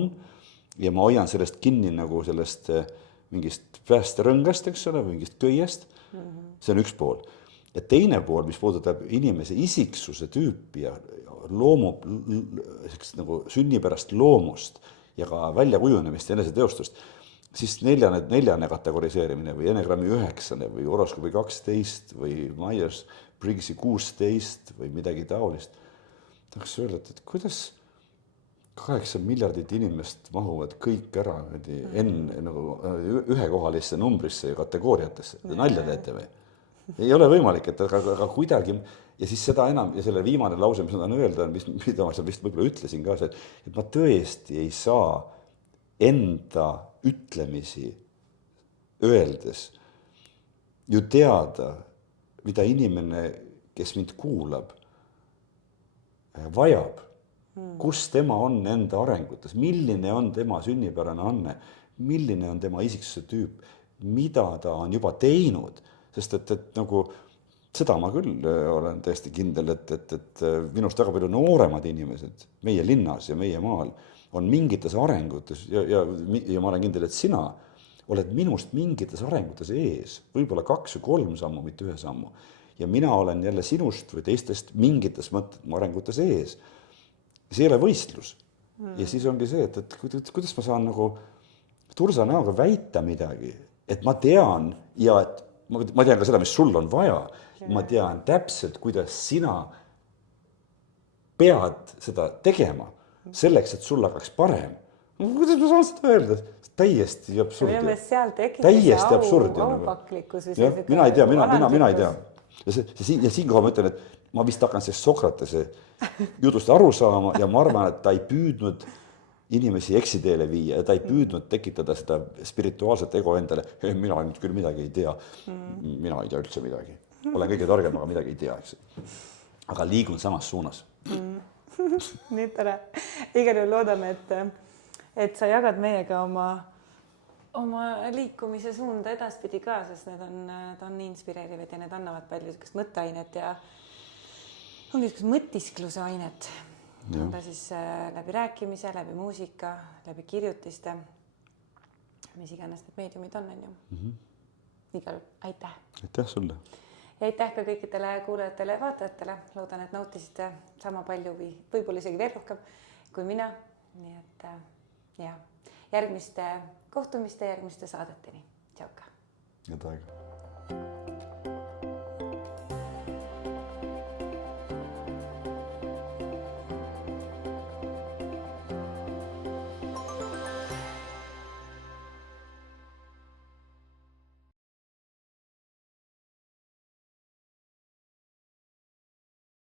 ja ma hoian sellest kinni nagu sellest mingist päästerõngast, eks ole, mingist köiest. See on üks pool. Ja teine pool, mis puudutab inimese isiksuse tüüpi ja nagu sünnipärast loomust ja ka väljakujunemist ja eneseteostust, siis neljane kategoriseerimine või enegrammi 9 või horoskoobi 12 või Myers-Briggsi 16 või midagi taolist. Tahaks öelda, et kuidas 8 miljardit inimest mahuvad kõik ära nagu ühekohalisse numbrisse ja kategooriatesse. Nalja teete või? Ei ole võimalik, et aga kuidagi ja siis seda enam ja selle viimane lause, mis ma tahan öelda, mida ma vist võib-olla ütlesin ka, et ma tõesti ei saa enda ütlemisi öeldes ju teada, mida inimene, kes mind kuulab, vajab, kus tema on enda arengutes, milline on tema sünnipärane anne, milline on tema isiksuse tüüp, mida ta on juba teinud, sest et nagu seda ma küll olen täiesti kindel, et minust väga palju nooremad inimesed meie linnas ja meie maal on mingites arengutes ja ma olen kindel, et sina oled minust mingites arengutes ees, võib-olla 2 või 3 sammu, mitte 1 sammu. Ja mina olen jälle sinust või teistest mingites arengutes ees. See ei ole võistlus. Ja siis ongi see, et kuidas ma saan nagu tursa näoga väita midagi, et ma tean ja et ma tean ka seda, mis sul on vaja. Ma tean täpselt, kuidas sina pead seda tegema selleks, et sul hakkaks parem. Kuidas ma saan seda öelda? Täiesti absurd. Täiesti absurd. Mina ei tea, mina ei tea. Ja siinkohal ma ütlen, et ma vist hakkan sellest Sokratese jutust aru saama ja ma arvan, et ta ei püüdnud inimesi eksiteele viia ja ta ei püüdnud tekitada seda spirituaalset ego endale. Mina nüüd küll midagi ei tea. Mina ei tea üldse midagi. Olen kõige targem, aga midagi ei tea. Aga liigun samas suunas. Nii tore. Igal juhul loodame, et sa jagad meiega oma liikumise suunda edaspidi ka, sest need on nii inspireerivad ja need annavad palju mõtteainet ja ongi mõtiskluse ainet. On ta siis läbi rääkimise, läbi muusika, läbi kirjutiste, mis iganes need meediumid on ju. Igal aitäh. Aitäh sulle. Ja aitäh ka kõikidele kuulajatele ja vaatajatele. Loodan, et nautisite sama palju või võib-olla isegi veel rohkem kui mina. Nii et järgmiste kohtumiste, järgmiste saadeteni. Tšauka. Head aega.